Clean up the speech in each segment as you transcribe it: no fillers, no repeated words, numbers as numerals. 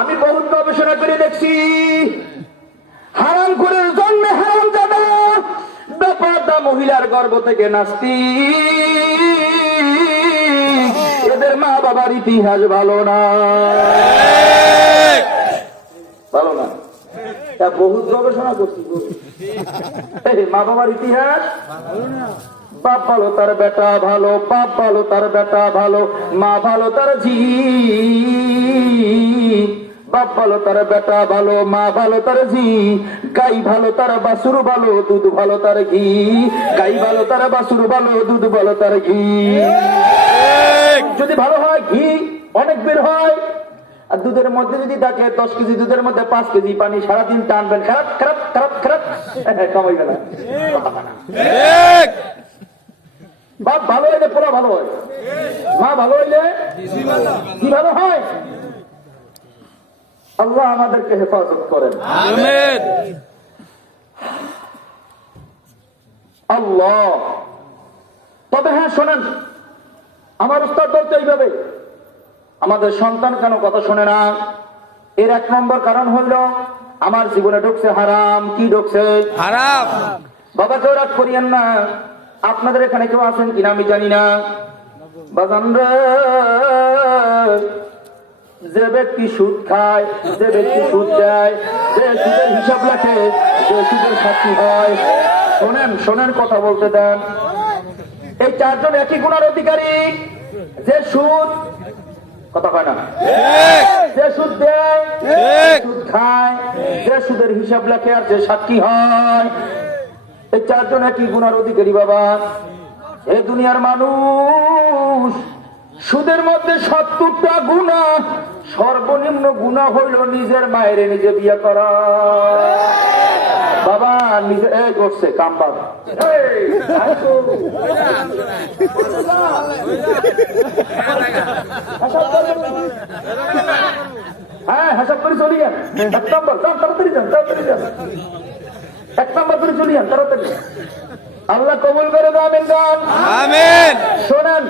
আমি বহুত গবেষণা করে দেখছি, হারাম করে জন্মে হারাম যাবে ব্যাপারটা মহিলার গর্ভ থেকে নাস্তি। এদের মা বাবার ইতিহাস ভালো না, ভালো না। বহুত গবেষণা করছি, মা বাবার ইতিহাস বাপ ভালো তার বেটা ভালো, বাপ ভালো তার বেটা ভালো, মা ভালো তার ঝি। বাপ ভালো তার বেটা ভালো, মা ভালো তার ঝি। গাই ভালো তার বাছুর ভালো, দুধ ভালো তার ঘি। গাই ভালো তার বাছুর ভালো, দুধ ভালো তার ঘি। যদি ভালো হয় ঘি অনেক বের হয়, আর দুধের মধ্যে যদি দেখে 10 কেজি দুধের মধ্যে 5 কেজি পানি, সারাদিন টানবেন, খারাপ খারাপ খারাপ খারাপ কামাই গেল। বাপ ভালো হইলে পোলা ভালো হয়, মা ভালো হইলে কি ভালো হয়। আল্লাহ আমাদেরকে হেফাজত করেন, আমিন। আল্লাহ। তবে হ্যাঁ শোনেন, আমার উস্তাদ বলতে এইভাবে, আমাদের সন্তান কেন কথা শোনে না, এর 1 নম্বর কারণ হইল আমার জীবনে ঢুকছে হারাম। কি ঢুকছে? হারাম। বাবা কেউ রাগ করিয়েন না, আপনাদের এখানে কেউ আছেন কিনা আমি জানি না। বাজান রে, যে ব্যক্তি সুদ খায়, যে ব্যক্তি সুদ দেয়, যে সুদের হিসাব রাখে, যে সুদের সাক্ষী হয়, শোনেন শোনেন কথা বলতে দেন, এই 4 জন একই গুণার অধিকারী। যে সুদ কথা কয় না, যে সুদ দেয়, সুদ খায়, যে সুদের হিসাব রাখে, আর যে সাক্ষী হয়, এই 4 জন একই গুণার অধিকারী। বাবা, এই দুনিয়ার মানুষ সুদের মধ্যে 70টা গুনাহ, সর্বনিম্ন গুনাহ হইল নিজের মায়ের নিজে বিয়ে করা। বাবা নিজে এই করছে কাম বাবা, হ্যাঁ হিসাব করে চলি যান। 1 নম্বর তাড়াতাড়ি যান, তাড়াতাড়ি যান, 1 নম্বর করে চলি যান তাড়াতাড়ি। আল্লাহ কবুল করে দেন, আমিন। শোনেন,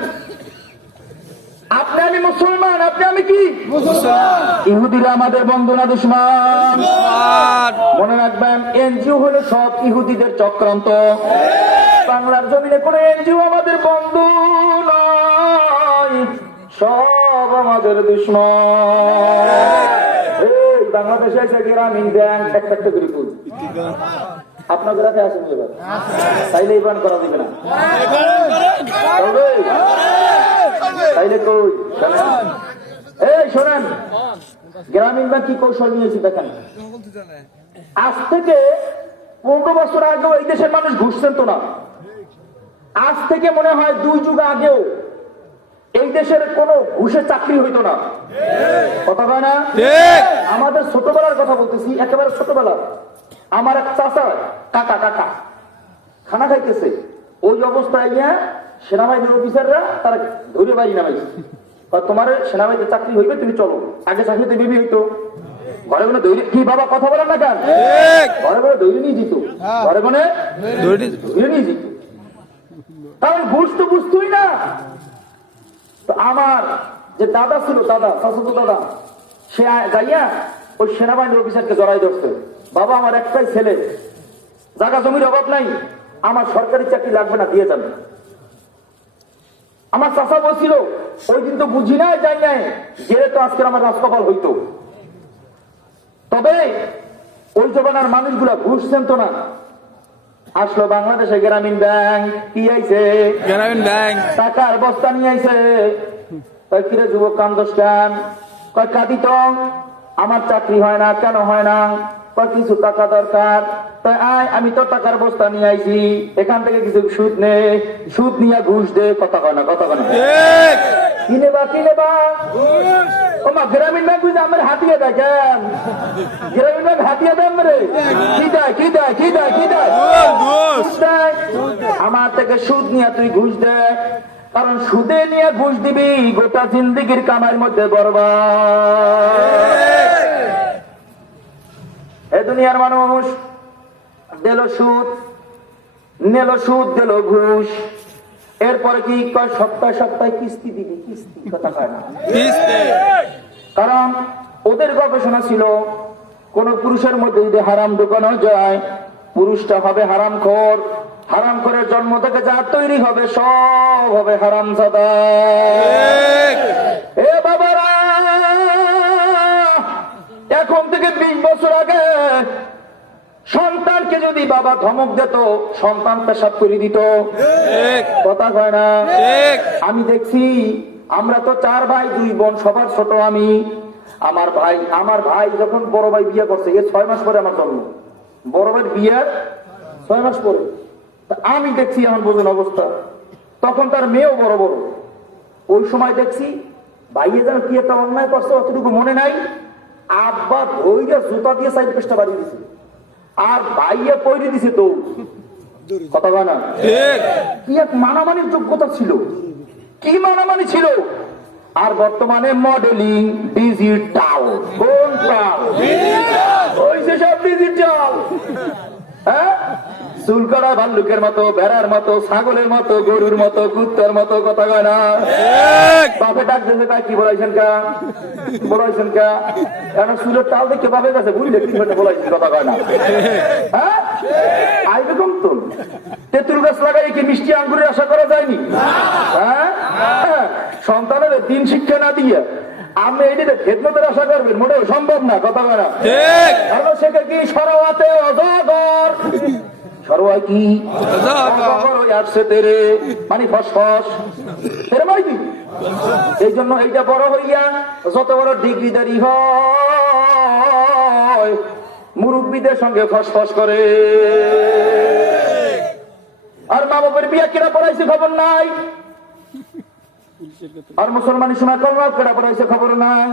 আপনি আমি মুসলমান, আপনি আমি কি মুসলমান? ইহুদিরা আমাদের বন্ধু না দুশমন? মনে রাখবেন, এনজিও হলো সব ইহুদিদের চক্রান্ত। বাংলার জমিনে কোনো এনজিও আমাদের বন্ধু নয়, সব আমাদের দুশমন। এই বাংলাদেশে এসে গ্রামীণ ব্যাংক একটা একটা করে বল, আপনাদের কাছে আসেন এবার, তাইলে ইবান করা দিবে না, তাইলে কই। এই শোনেন, গ্রামীণ ব্যাংক কি কৌশল নিয়েছি দেখেন। আজ থেকে 15 বছর আগেও এই দেশের মানুষ ঘুষ চেনত না। আজ থেকে মনে হয় 2 যুগ আগেও এই দেশের কোন ঘুষে চাকরি হইতো না, কথা হয় না? আমাদের ছোটবেলার কথা বলতেছি, একেবারে ছোটবেলা। আমার এক চাচা, কাকা কাকা খানা খাইতেছে, ওই অবস্থায় সেনাবাহিনীর অফিসাররা তারা ধরে বাড়ি নামাইছে, তোমার সেনাবাহিনীতে চাকরি হইবে, তুমি চলো। আগে চাকরিতে বিবি হইতো, ঘরে কোনো দৈরি কি বাবা কথা বলেন না কেন, ঘরে ঘরে দৈরি নিয়ে যেত, ঘরে ঘরে ধরে নিয়ে যেত, কারণ ঘুষ তো বুঝতই না। তো আমার যে দাদা ছিল, দাদা চাচাতো দাদা, সে যাইয়া ওই সেনাবাহিনীর অফিসারকে জড়াই ধরছে, বাবা আমার একটাই ছেলে, জায়গা জমির অভাব নাই, আমার সরকারি চাকরি লাগবে না, দিয়ে যাবে। আমার চাচা বলছিল, ওই দিন তো বুঝি নাই, যাই নাই, গেলে তো আজকের আমার রাজকপাল হইতো। তবে ওই জমানার মানুষগুলা ঘুষ চেনত না। আসলো বাংলাদেশে গ্রামীণ ব্যাংক, কি আইছে? গ্রামীণ ব্যাংক টাকার বস্তা নিয়ে আইছে। কয় কিরে যুবক কান্দোস কেন? কয় কাঁদি তো, আমার চাকরি হয় না। কেন হয় না? কয় কিছু টাকা দরকার। তাই আয়, আমি তো টাকার বস্তা নিয়ে আইছি, এখান থেকে কিছু সুদ নে, সুদ নিয়ে ঘুষ দে। কথা কয় না, কথা কয় না, কি নেবা কি নেবা? ওমা গ্রামীণ ব্যাংক বুঝে আমার হাতিয়ে দেয় কেন? গ্রামীণ ব্যাংক হাতিয়ে দেয় রে, কি দেয় কি দেয় কি দেয় কি দেয়? আমার থেকে সুদ নিয়ে তুই ঘুষ দে, কারণ সুদে নিয়ে ঘুষ দিবি গোটা জিন্দিগির কামার মধ্যে বরবাদ। এ দুনিয়ার মানুষ দিল সুদ, নিল সুদ, দিল ঘুষ, এরপরে কি কয় সপ্তাহে সপ্তাহে কিস্তি দিবি, কিস্তি। কথা কয় না, কারণ ওদের গবেষণা ছিল কোন পুরুষের মধ্যে যদি হারাম ঢুকানো যায়, পুরুষটা হবে হারামখোর, হারামখোরের জন্ম থেকে যা তৈরি হবে সব হবে হারামজাদা। এ বাবারা, এখন থেকে 20 বছর আগে সন্তানকে যদি বাবা ধমক দিত, সন্তান পেশাব করে দিত, কথা হয় না? আমি দেখছি, আমরা তো 4 ভাই 2 বোন, সবার ছোট আমি। আমার ভাই যখন বড় ভাই বিয়ে করছে, 6 মাস পরে আমার জন্ম, বড় ভাইয়ের বিয়ের 6 মাস পরে। আমি দেখছি আমার বোঝেন অবস্থা, তখন তার মেয়েও বড় বড়। ওই সময় দেখছি ভাইয়ে যেন কি একটা অন্যায় করছে, অতটুকু মনে নাই। আব্বা ধৈর্য জুতা দিয়ে সাইড পেস্টটা বাড়িয়ে দিছে, আর ভাইয়া পয়রে দিছে তো, কথা বলে না? কি এক মানামানির যোগ্যতা ছিল, কি মানামানি ছিল। আর বর্তমানে মডেলিং ডিজিটাল, কোনটা হইছে সব ডিজিটাল। হ্যাঁ, চুল করা ভাল্লুকের মতো, বেড়ার মতো, ছাগলের মতো, গরুর মতো, কুত্তার মতো, কথা কয় না? বাপে ডাক দিয়েছে, তাই কি বলাইছেন কা, বলাইছেন কা? এখন চুলের টাল দেখে বাপের কাছে বুঝলে কি বলাইছেন, কথা কয় না? হ্যাঁ, আইবে কম তো। তেঁতুল গাছ লাগাই কি মিষ্টি আঙ্গুরের আশা করা যায়নি? হ্যাঁ, সন্তানের দিন শিক্ষা না দিয়ে আমি এইটা খেদমতের আশা করবেন, মোটেও সম্ভব না, কথা কয় না? সেটা কি সরোয়াতে অজগর, সরোয়া কি আসছে তেরে, মানে ফসফস তেরে, মানে কি? এই জন্য এইটা বড় হইয়া যত বড় ডিগ্রিদারি হয়, মুরব্বীদের সঙ্গে ফসফস করে। আর মা বাবার বিয়া কেনা পড়াইছে খবর নাই, আর মুসলমানের সময় কলমা কেনা পড়াইছে খবর নাই।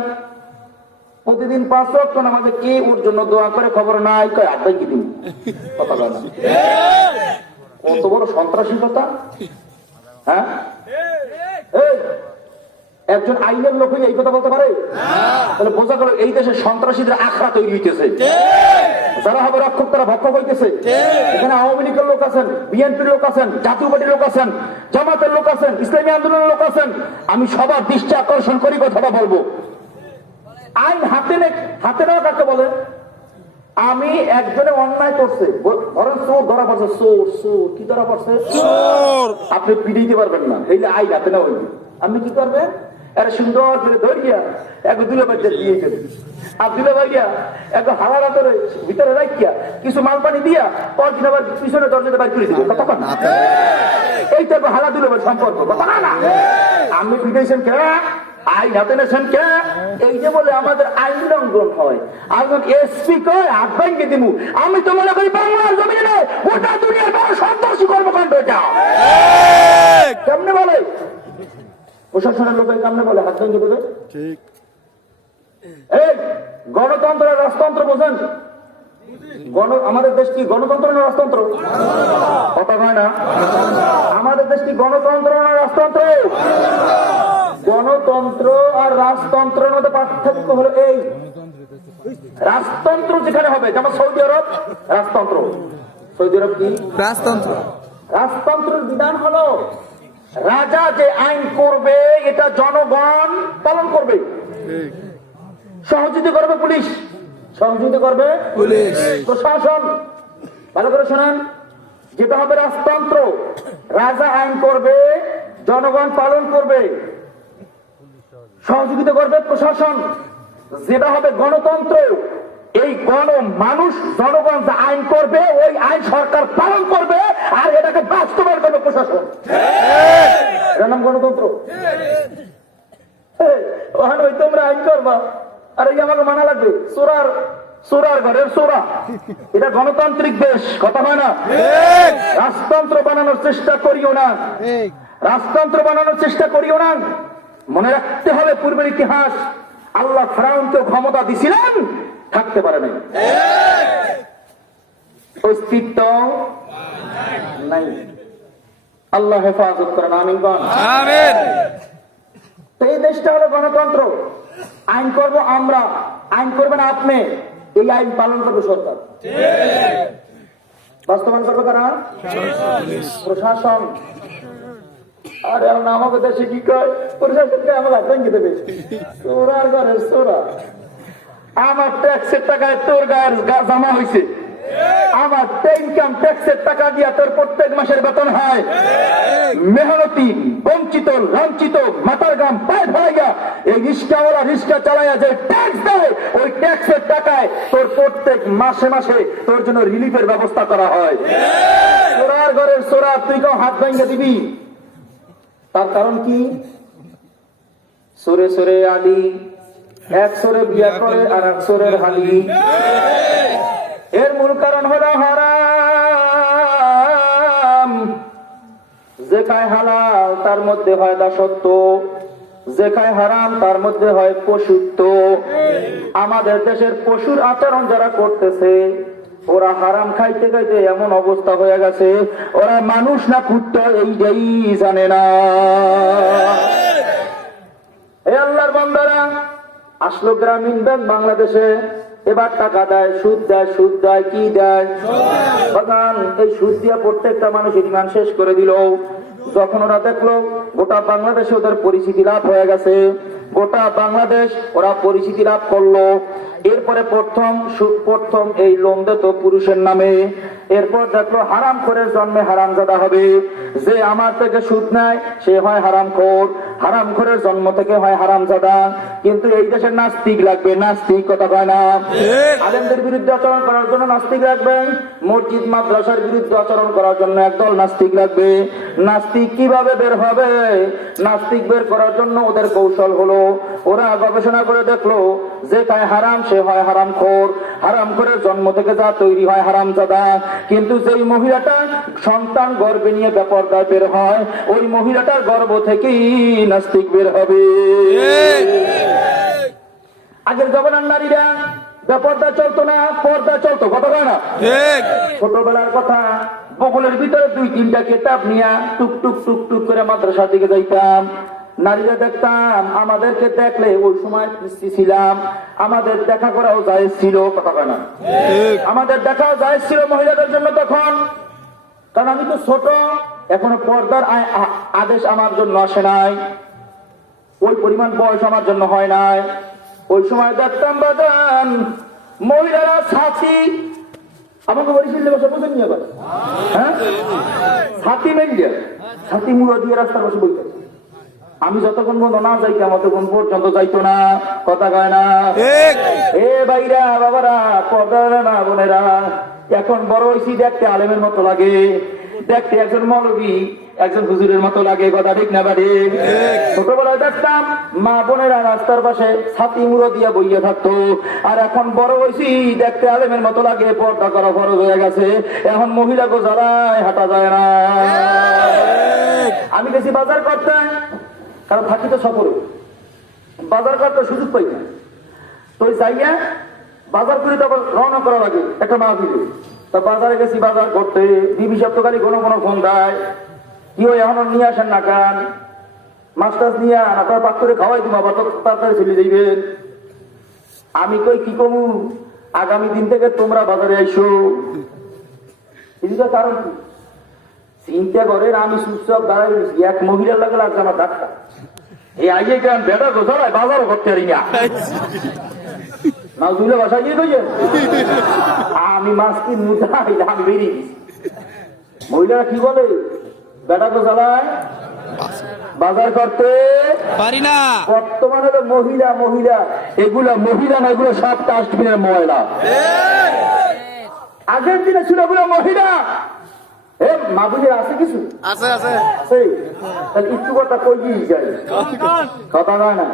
প্রতিদিন 5 ওয়াক্ত নামাজে কে ওর জন্য দোয়া করে খবর নাই, কয় আড্ডাই কি দিন, কথা বলে না? কত বড় সন্ত্রাসী কথা। হ্যাঁ, একজন আইনের লোক এই কথা বলতে পারে? তাহলে বোঝা গেল এই দেশে সন্ত্রাসীদের আখড়া তৈরি হইতেছে, যারা হবে রক্ষক তারা ভক্ষক হইতেছে। এখানে আওয়ামী লীগের লোক আছেন, বিএনপির লোক আছেন, জাতীয় পার্টির লোক আছেন, জামাতের লোক আছেন, ইসলামী আন্দোলনের লোক আছেন। আমি সবার দৃষ্টি আকর্ষণ করি, কথাটা বলবো। আইন হাতে নেওয়া কাকে বলে? আমি একজনে অন্যায় করছে, ধরেন চোর ধরা পড়ছে, চোর কি ধরা পড়ছে, আপনি পিড়িতে পারবেন না, এই আইন হাতে নেওয়া হইবে। আপনি কি করবেন? এরা সুন্দর করে ধরিয়া এক দুলে বাচ্চা দিয়েছেন, আর দুলে ভাইয়া এক হাওয়ারা করে ভিতরে রাখিয়া কিছু মাল পানি দিয়া পরদিন আবার পিছনে দরজাতে বাইর করে দিবে, কথা না? এইটা হালা দুলে সম্পর্ক, কথা না? আপনি পিটাইছেন কে? আইন হাতে নেছেন কে? এই যে বলে আমাদের আইন লঙ্ঘন হয়, আর এসপি কয় হাত ভাঙ্গে দিমু। আমি তো মনে করি বাংলার জমিনে গোটা দুনিয়ার বড় সন্ত্রাসী কর্মকাণ্ড এটা। কেমনে বলে প্রশাসনের লোক, কেমনে বলে হাত ভাঙ্গে দেবে? ঠিক। এই গণতন্ত্র রাজতন্ত্র বোঝেন? আমাদের দেশ কি গণতন্ত্র না রাজতন্ত্র? কথা হয় না? আমাদের দেশ কি গণতন্ত্র না রাজতন্ত্র? গণতন্ত্র আর রাজতন্ত্রের মধ্যে পার্থক্য হলো এই, রাজতন্ত্র যেখানে হবে, যেমন সৌদি আরব রাজতন্ত্র। সৌদি আরব কি রাজতন্ত্র? রাজতন্ত্রের বিধান হলো রাজা যে আইন করবে এটা জনগণ পালন করবে, সহযোগিতা করবে পুলিশ, সহযোগিতা করবে পুলিশ, প্রশাসন। ভালো করে শোনেন, যেটা হবে রাজতন্ত্র, রাজা আইন করবে, জনগণ পালন করবে, সহযোগিতা করবে প্রশাসন। যেটা হবে গণতন্ত্র, এই মানুষ জনগণ যা আইন করবে ওই আইন সরকার পালন করবে, আর এটাকে বাস্তবায়ন করবে প্রশাসন। এটার নাম গণতন্ত্র। ওই তোমরা আইন করবা আর এই আমাকে মানা লাগবে, চোরার ঘরের চোরা। এটা গণতান্ত্রিক দেশ, কথা হয় না? রাজতন্ত্র বানানোর চেষ্টা করিও না, রাজতন্ত্র বানানোর চেষ্টা করিও না। মনে রাখতে হবে পূর্বের ইতিহাস, আল্লাহ ফেরাউনকে ক্ষমতা দিছিলেন, থাকতে পারে নাই, অস্তিত্ব নাই। আল্লাহ হেফাজত করেন, আমিন বলেন। এই দেশটা হলো গণতন্ত্র। আইন করবো আমরা, আইন করবেন আপনি, এই আইন পালন করবে সরকার, বাস্তবায়ন করবে কারা? প্রশাসন। আর আমাকে দেশে কি কয়, প্রশাসনকে আমাকে ভেঙে দেবে, চোরার ঘরের চোরা। আমার ট্যাক্সের টাকায় তোর গায়ের জামা হয়েছে, আমার ইনকাম ট্যাক্সের টাকা দিয়া তোর প্রত্যেক মাসের বেতন হয়। মেহনতি বঞ্চিত লাঞ্ছিত মাথার গাম পায়ে ধরাইয়া এই রিস্কাওয়ালা রিস্কা চালাইয়া যে ট্যাক্স দেয়, ওই ট্যাক্সের টাকায় তোর প্রত্যেক মাসে মাসে তোর জন্য রিলিফের ব্যবস্থা করা হয়। চোরার ঘরের চোরা তুই কেউ হাত ভেঙে দিবি, তার কারণ কি? সরে সরে আলী, এক সরে বিয়া করে আর এক সরের হালি। এর মূল কারণ হলো হারাম। যে খায় হালাল তার মধ্যে হয় দাসত্ব, যে খায় হারাম তার মধ্যে হয় পশুত্ব। আমাদের দেশের পশুর আচরণ যারা করতেছে, ওরা হারাম খাইতে খাইতে এমন অবস্থা হয়ে গেছে, ওরা মানুষ না কুত্তা এইটাই জানে না। এই আল্লাহর বান্দারা আসলো গ্রামীণ ব্যাংক বাংলাদেশে, এবার টাকা দেয়, সুদ দেয়, সুদ দেয়, কি দেয়? এই সুদ দিয়া প্রত্যেকটা মানুষ ইমান শেষ করে দিল। যখন ওরা দেখলো গোটা বাংলাদেশে ওদের পরিচিতি লাভ হয়ে গেছে, গোটা বাংলাদেশ ওরা পরিচিতি লাভ করলো। এরপরে প্রথম এই লোন দিত পুরুষের নামে। এরপর দেখলো হারাম করে জন্মে হারামজাদা হবে। যে আমার থেকে সুদ নেয় সে হয় হারামখোর, হারামখোরের জন্ম থেকে হয় হারামজাদা। কিন্তু এই দেশের নাস্তিক লাগবে, নাস্তিক কথা কয় না। আলেমদের বিরুদ্ধে আচরণ করার জন্য নাস্তিক রাখবেন, মসজিদ মাদ্রাসার বিরুদ্ধে আচরণ করার জন্য একদল নাস্তিক রাখবে। নাস্তিক কিভাবে বের হবে? নাস্তিক বের করার জন্য ওদের কৌশল হলো, ওরা গবেষণা করে দেখলো যে খায় হারাম সে হয় হারামখোর, হারামখোরের জন্ম থেকে যা তৈরি হয় হারামজাদা। কিন্তু যেই মহিলাটা সন্তান গর্ভে নিয়ে বেপরদায় বের হয়, ওই মহিলাটার গর্ভ থেকেই নাস্তিক বের হবে। আগের জমানার নারীরা বেপরদা চলতো না, পর্দা চলতো, কথা কয় না? ছোটবেলার কথা, বগলের ভিতরে 2-3টা কিতাব নিয়ে টুক টুক টুক টুক করে মাদ্রাসার দিকে যাইতাম। নারীরা দেখতাম, আমাদেরকে দেখলে ওই সময় ছিলাম, আমাদের দেখা করাও জায়েজ ছিল, কথা কয় না? আমাদের দেখাও জায়েজ ছিল মহিলাদের জন্য তখন, কারণ আমি তো ছোট, এখনো পর্দার আদেশ আমার জন্য আসে নাই, ওই পরিমাণ বয়স আমার জন্য হয় নাই। ওই সময় দেখতাম বাজান মহিলারা ছাতি, আমাকে বরিশালে বসে বসে নিয়ে পারে, হ্যাঁ ছাতি মেলিয়া ছাতি মুড়ো দিয়ে রাস্তার বসে বইতে। আমি যতক্ষণ পর্যন্ত না যাইতাম ততক্ষণ পর্যন্ত যাইতো না, কথা কয় না? এ ভাইরা বাবারা, পর্দারা না বোনেরা, এখন বড় হয়েছি দেখতে আলেমের মতো লাগে, দেখতে একজন মৌলবী একজন হুজুরের মতো লাগে, কথা ঠিক না বাড়ি? ছোটবেলায় দেখতাম মা বোনেরা রাস্তার পাশে ছাতি মুড়ো দিয়া বইয়া থাকতো, আর এখন বড় হয়েছি দেখতে আলেমের মতো লাগে, পর্দা করা ফরজ হয়ে গেছে, এখন মহিলাকে জ্বালায় হাঁটা যায় না। আমি গেছি বাজার করতে, কারণ থাকি তো সফরে, বাজার করতে সুযোগ পাই না, তো যাইয়া বাজার করে তখন রওনা করা লাগে একটা মাহফিলে। তা বাজারে গেছি বাজার করতে, বিবি সপ্তাহকারী কোনো কোনো ফোন দেয়, কি হয় এখনো নিয়ে আসেন না কান, মাছ টাছ নিয়ে আন, আপনার পাক করে খাওয়াই দিব, আবার তো তাড়াতাড়ি চলে যাইবেন। আমি কই কি কমু, আগামী দিন থেকে তোমরা বাজারে আইসো। কারণ কি? চিন্তা করেন, আমি চুপচাপ দাঁড়াই এক মহিলার লাগে লাগছে আমার ডাক্তার, এই আইয়ে কেন বেটা গোছায় বাজারও করতে পারি না, মাছ ধুলে বাসায় গিয়ে কইছেন আমি মাছ কি মুঠাই, আমি বেরিয়ে দিচ্ছি। মহিলারা কি বলে, বেটা তো জ্বালায় বাজার করতে পারি না। বর্তমানে তো মহিলা মহিলা এগুলা মহিলা না, এগুলো সব ডাস্টবিনের ময়লা। আগের দিনে ছিল এগুলো মহিলা। এ মাবুদের আছে কিছু আছে আছে আছে, তাহলে একটু কথা কই যায়, কথা হয় না।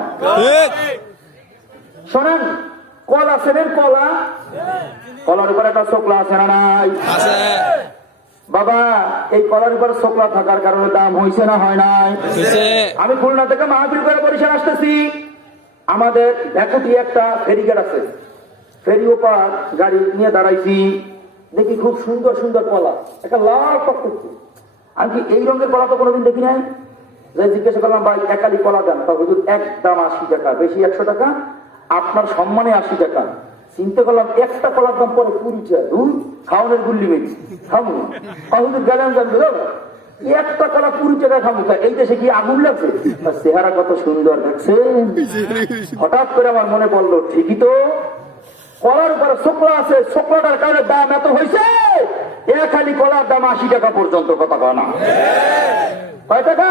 শোনেন, কলা চেনেন? কলা, কলার উপরে একটা চোকলা আছে না নাই? বাবা, এই কলার উপরে চোকলা থাকার কারণে দাম হয়েছে না হয় নাই? আমি খুলনা থেকে মাহফিল করে বরিশাল আসতেছি, আমাদের ভ্যাকুটি একটা ফেরিঘাট আছে, ফেরি ওপার গাড়ি নিয়ে দাঁড়াইছি, দেখি খুব সুন্দর সুন্দর কলা, একটা লাল টকটকে। আমি কি এই রঙের কলা তো কোনোদিন দেখি নাই। জিজ্ঞাসা করলাম, ভাই একালি কলা দেন? তা হুজুর এক দাম 80 টাকা, বেশি 100 টাকা, আপনার সম্মানে 80 টাকা। চিন্তা করলাম একটা কলার দাম পরে 20 টাকা, খাওয়ানোর গুল্লি মেয়েছি খাবো হুজুর গেলেন জানবে একটা কলা 20 টাকা খাবো। এই দেশে কি আগুন লাগছে? চেহারা কত সুন্দর দেখছে। হঠাৎ করে আমার মনে পড়লো, ঠিকই তো, কলার উপরে শুক্লা আছে, শুক্লাটার কারণে দাম এত হয়েছে, এ খালি কলার দাম 80 টাকা পর্যন্ত। কথা কয় না? কয় টাকা?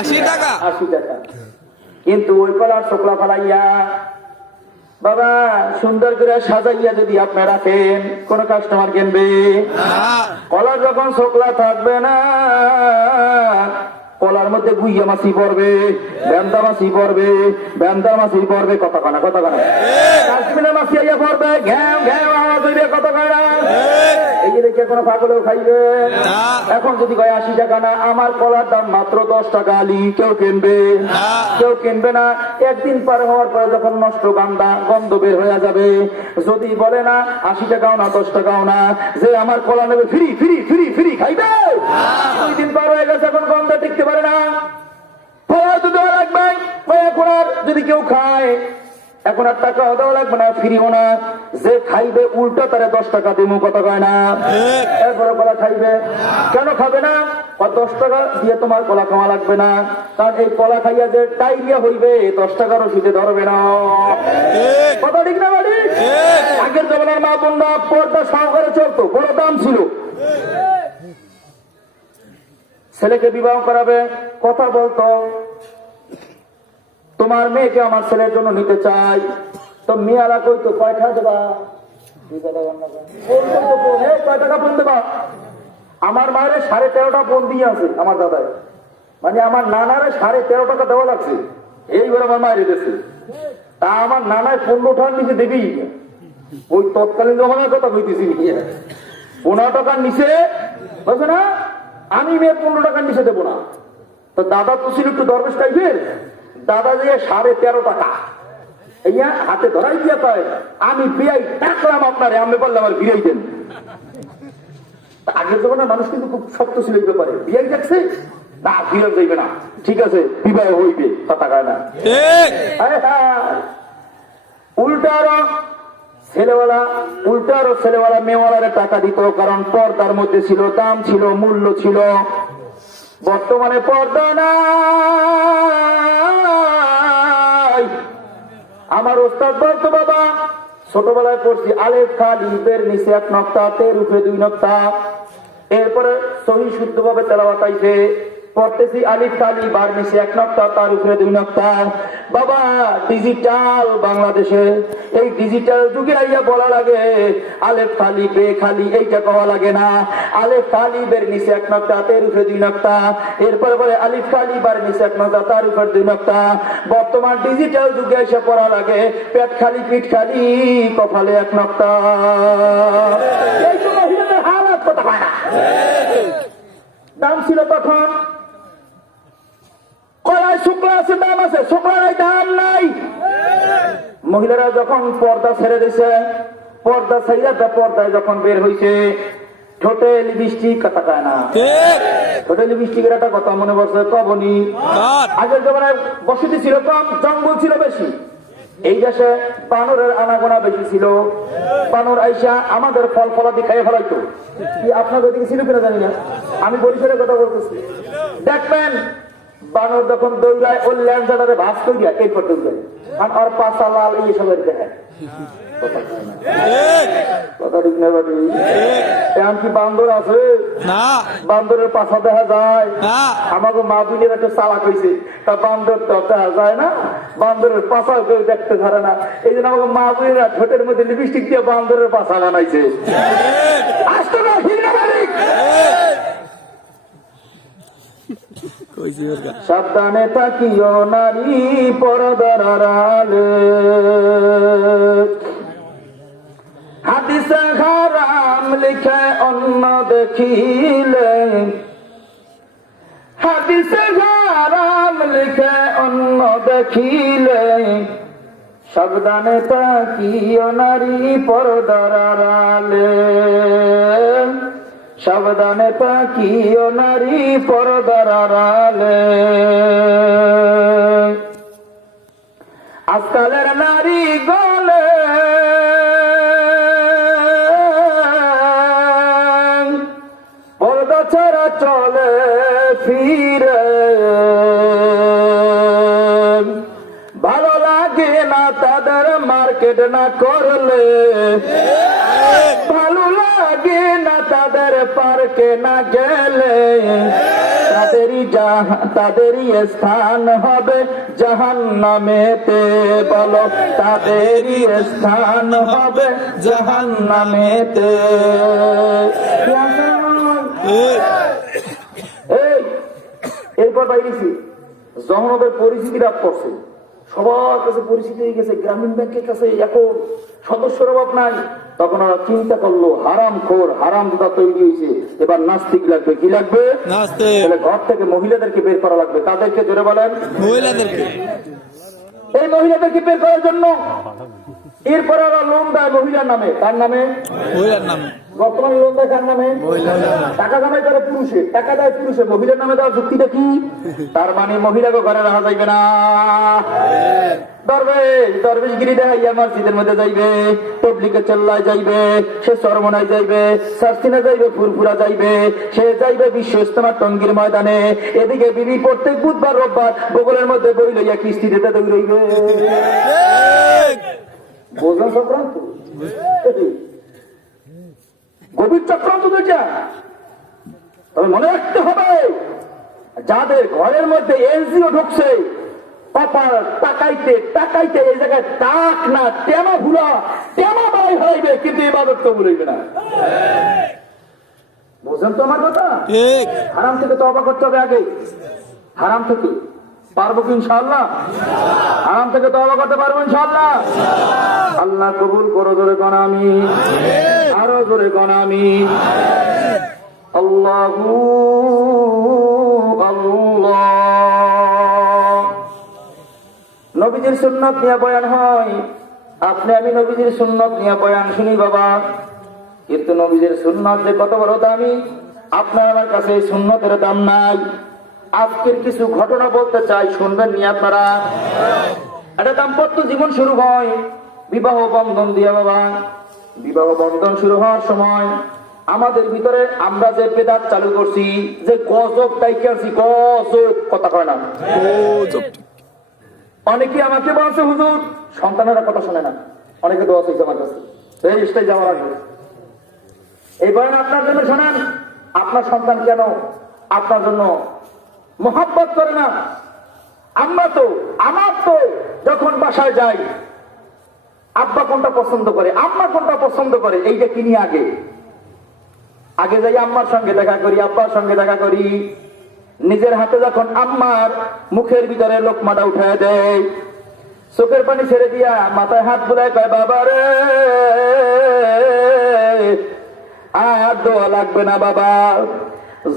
80 টাকা। 80 টাকা। কিন্তু ওই কলার শুক্লা ফলাইয়া বাবা সুন্দর করে সাজাইয়া যদি আপনি রাখেন, কোন কাস্টমার কিনবে? কলার যখন শুক্লা থাকবে না, কলার মধ্যে গুইয়া মাছি পড়বে, ব্যান্দা মাছি পড়বে, ব্যান্দা মাছি পড়বে। কথা কানা, কথা কানা, কাশ্মীরে মাছি আইয়া পড়বে, ঘ্যাও ঘ্যাও আওয়াজ হইবে। কথা কয় না? এই যে দেখে কোনো পাগলেও খাইবে। এখন যদি কয় 80 টাকা না, আমার কলার দাম মাত্র 10 টাকা আলি, কেউ কিনবে? কেউ কিনবে না। একদিন পার হওয়ার পরে যখন নষ্ট গন্ধ বের হয়ে যাবে, যদি বলে না 80 টাকাও না 10 টাকাও না, যে আমার কলা নেবে ফ্রি ফ্রি ফ্রি ফ্রি, খাইবে? 2 দিন পার হয়ে গেছে, এখন গন্ধ টিকতে পারে না। দেওয়া লাগবে এখন, আর যদি কেউ খায় এখন আর টাকাও দেওয়া লাগবে না, ফ্রিও না। যে খাইবে উল্টো তারে 10 টাকা দিব। কথা কয় না? এরপরে কলা খাইবে। কেন খাবে না? 10 টাকা দিয়ে তোমার কলা খাওয়া লাগবে না, কারণ এই কলা খাইয়া যে ডায়রিয়া হইবে 10 টাকার ওষুধে ধরবে না। কথা ঠিক না বাড়ি? আগের জমানার মা বোনরা পর্দা সহকারে চলতো, বড় দাম ছিল। ছেলেকে বিবাহ করাবে, কথা বলতো তোমার মেয়েকে আমার ছেলের জন্য নিতে চাই, তো মেয়েরা কইতো কয় টাকা দেবা? 2 টাকা। কয় টাকা বোন দেবা? আমার মায়ের 13.5টা বোন দিয়ে আছে আমার দাদায়, মানে আমার নানারে 13.5 টাকা দেওয়া লাগছে। এইবার আমার মায়ের দিয়েছে, তা আমার নানায় 15 টাকার নিচে দেবেই। ওই তৎকালীন জমানার কথা কইতেছি, 15 টাকার নিচে বলছে না, আমি মেয়ে 15 টাকার নিচে দেবো না। তো দাদা তো ছিল একটু দরবেশ টাইপের, দাদা দিয়ে 13.5 টাকা ইয়া হাতে ধরাই দিয়া পায়, আমি বিয়াই ডাকলাম আপনারে, আমি বললাম আর বিয়াই দেন। আগের জমানার মানুষ কিন্তু খুব শক্ত ছিল এই ব্যাপারে। বিয়াই দেখছে না, বিয়ে যাইবে না, ঠিক আছে বিবাহ হইবে। কথা কয় না? উল্টারও ছেলেওয়ালা মেয়েওয়ালারে টাকা দিত, কারণ পর্দার মধ্যে ছিল, দাম ছিল, মূল্য ছিল। বর্তমানে পর্দা নাই। আমার ওস্তাদ বলতো বাবা, ছোটবেলায় পড়ছি আলেফ খালিফের নিচে 1 নক্তা, তের উপরে 2 নক্তা, এরপরে সহি শুদ্ধ ভাবে তেলাওয়াত আইছে, পড়তেছি আলিফ খালিফ আর নিচে 1 নক্তা, তার উপরে 2 নক্তা। বাবা ডিজিটাল বাংলাদেশে, এই ডিজিটাল যুগে আইয়া বলা লাগে আলেফ খালি বে খালি, এইটা কওয়া লাগে না। আলেফ খালিফের নিচে 1 নক্তা, তের উপরে 2 নক্তা, এরপরে বলে আলিফ খালিফ আর নিচে 1 নক্তা, তার উপরে 2 নক্তা। বর্তমান ডিজিটাল যুগে এসে পড়া লাগে পেট খালি পিঠ খালি, কপালে 1 নক্তা। এই তো মহিলাদের হালাত। কথা হয় না? দাম ছিল তখন, কলায় শুক্লা আছে, দাম আছে, শুক্লার দাম নাই। মহিলারা যখন পর্দা ছেড়ে দিছে, পর্দা ছেড়ে পর্দায় যখন বের হইছে, ঠোঁটে লিপস্টিক। কথা কয় না? ঠোঁটে লিপস্টিকের একটা কথা মনে পড়ছে, কবনি। আগের জমানায় বসতি ছিল কম, জঙ্গল ছিল বেশি। এই দেশে বানরের আনাগোনা বেশি ছিল। বানর আইসা আমাদের ফল ফলাদি খাইয়ে ফেলাইতো। কি আপনাদের দিকে ছিল কিনা জানি না, আমি বরিশালের কথা বলতেছি। দেখবেন বানর যখন দৌড়ায়, ওর ল্যান্সারে ভাস করিয়া এরপর দৌড়ায়, আর ওর পাশা লাল এই সবের দেখায়। কথা ঠিক না বাড়ি? এমন কি বান্দর আছে? বান্দরের পাশা দেখা যায়? আমাকে মা বুঝের একটা চালাক হয়েছে, তা বান্দর তো দেখা যায় না, বান্দরের পাশা কেউ দেখতে পারে না। এই জন্য আমাকে মা বুঝেরা ঠোঁটের মধ্যে লিপস্টিক দিয়ে বান্দরের পাশা বানাইছে। আসতো না, ঠিক না বাড়ি? সাবধানে তাকিও নারী পর্দার আড়ালে, হাদিসে হারাম লিখে অন্য দেখিলে, হাদিসে হারাম লিখে অন্য দেখিলে, সাবধানে তাকিও নারী পর্দার আড়ালে, সাবধানে তাকিও নারী পর্দার আড়ালে। আজকালের নারী গলে পর্দা ছাড়া চলে ফিরে, ভালো লাগে না তাদের মার্কেট টার্গেট না করলে ভালো লাগে না, তাদের পার্কে না গেলে তাদেরই স্থান হবে জাহান্নামেতে। বলো তাদেরই স্থান হবে জাহান্নামেতে। এরপর বাইরেছি যখন ওদের পরিচিতি লাভ করছে, সবার কাছে পরিচিতি হয়ে গেছে, গ্রামীণ ব্যাংকের কাছে এখন সদস্যের অভাব নাই, তখন ওরা চিন্তা করলো হারাম খোর, হারাম দাদা তৈরি হয়েছে, এবার নাস্তিক লাগবে। কি লাগবে? তাহলে ঘর থেকে মহিলাদেরকে বের করা লাগবে। তাদেরকে জোরে বলেন, মহিলাদেরকে। এই মহিলাদেরকে বের করার জন্য এরপর ওরা লোন দেয় মহিলার নামে। তার নামে? মহিলার নামে। বর্তমানে লোন দেয় কার নামে? টাকা জমাই করে পুরুষে, টাকা দেয় পুরুষে, মহিলার নামে দেওয়ার যুক্তিটা কি? তার মানে মহিলাকে ঘরে রাখা যাইবে না। দরবেশগিরি দেখাইয়া মসজিদের মধ্যে যাইবে, তবলিগে চেল্লায় যাইবে, সে চরমনায় যাইবে, সার্সিনা যাইবে, ফুরফুরা যাইবে, সে যাইবে বিশ্ব ইজতেমা টঙ্গীর ময়দানে। এদিকে বিবি প্রত্যেক বুধবার রোববার বগলের মধ্যে বই লইয়া কিস্তি দিতে দৌড়াইবে। বোঝা চক্রান্ত, গভীর চক্রান্ত দুইটা। তবে মনে রাখতে হবে, যাদের ঘরের মধ্যে এনজিও ঢুকছে, টাকাইতে টাকাইতে এই জায়গায় টাক না টেমা ভুলা টেমা বাড়াই হইবে, কিন্তু ইবাদত তো ভুলইবে না। বুঝেন তো আমার কথা? হারাম থেকে তওবা করতে হবে আগে। হারাম থেকে পারবো কি ইনশাআল্লাহ? হারাম থেকে তওবা করতে পারবো ইনশাআল্লাহ? আল্লাহ কবুল করো। জোরে কোন আমিন, আরো জোরে কোন আমিন। আল্লাহু আল্লাহ। নবীজির সুন্নাত নিয়ে বয়ান হয়, আপনি আমি নবীজির সুন্নাত নিয়ে বয়ান শুনি বাবা, কিন্তু নবীজির সুন্নাত যে কত বড় দামি, আপনার আমার কাছে এই সুন্নতের দাম নাই। আজকের কিছু ঘটনা বলতে চাই, শুনবেন নি আপনারা? একটা দাম্পত্য জীবন শুরু হয় বিবাহ বন্ধন দিয়ে বাবা। বিবাহ বন্ধন শুরু হওয়ার সময় আমাদের ভিতরে আমরা যে বেদাত চালু করছি, যে গজব টাইকাছি, গজব কথা কয় না, অনেকে আমাকে বলছে হুজুর সন্তানেরা কথা শোনে না, অনেকে দোয়া চাইছে আমার কাছে এই স্টেজ যাওয়ার আগে। এই বয়ান আপনার জন্য শোনান, আপনার সন্তান কেন আপনার জন্য মোহাব্বত করে না? আমার তো যখন বাসায় যাই, আব্বা কোনটা পছন্দ করে, আম্মা কোনটা পছন্দ করে, এইটা কিনি আগে আগে যাই আম্মার সঙ্গে দেখা করি, আব্বার সঙ্গে দেখা করি। নিজের হাতে যখন আম্মার মুখের ভিতরে লোকমাটা উঠায় দেয়, চোখের পানি ছেড়ে দিয়া মাথায় হাত বুলায় কয় বাবা রে আর দোয়া লাগবে না বাবা,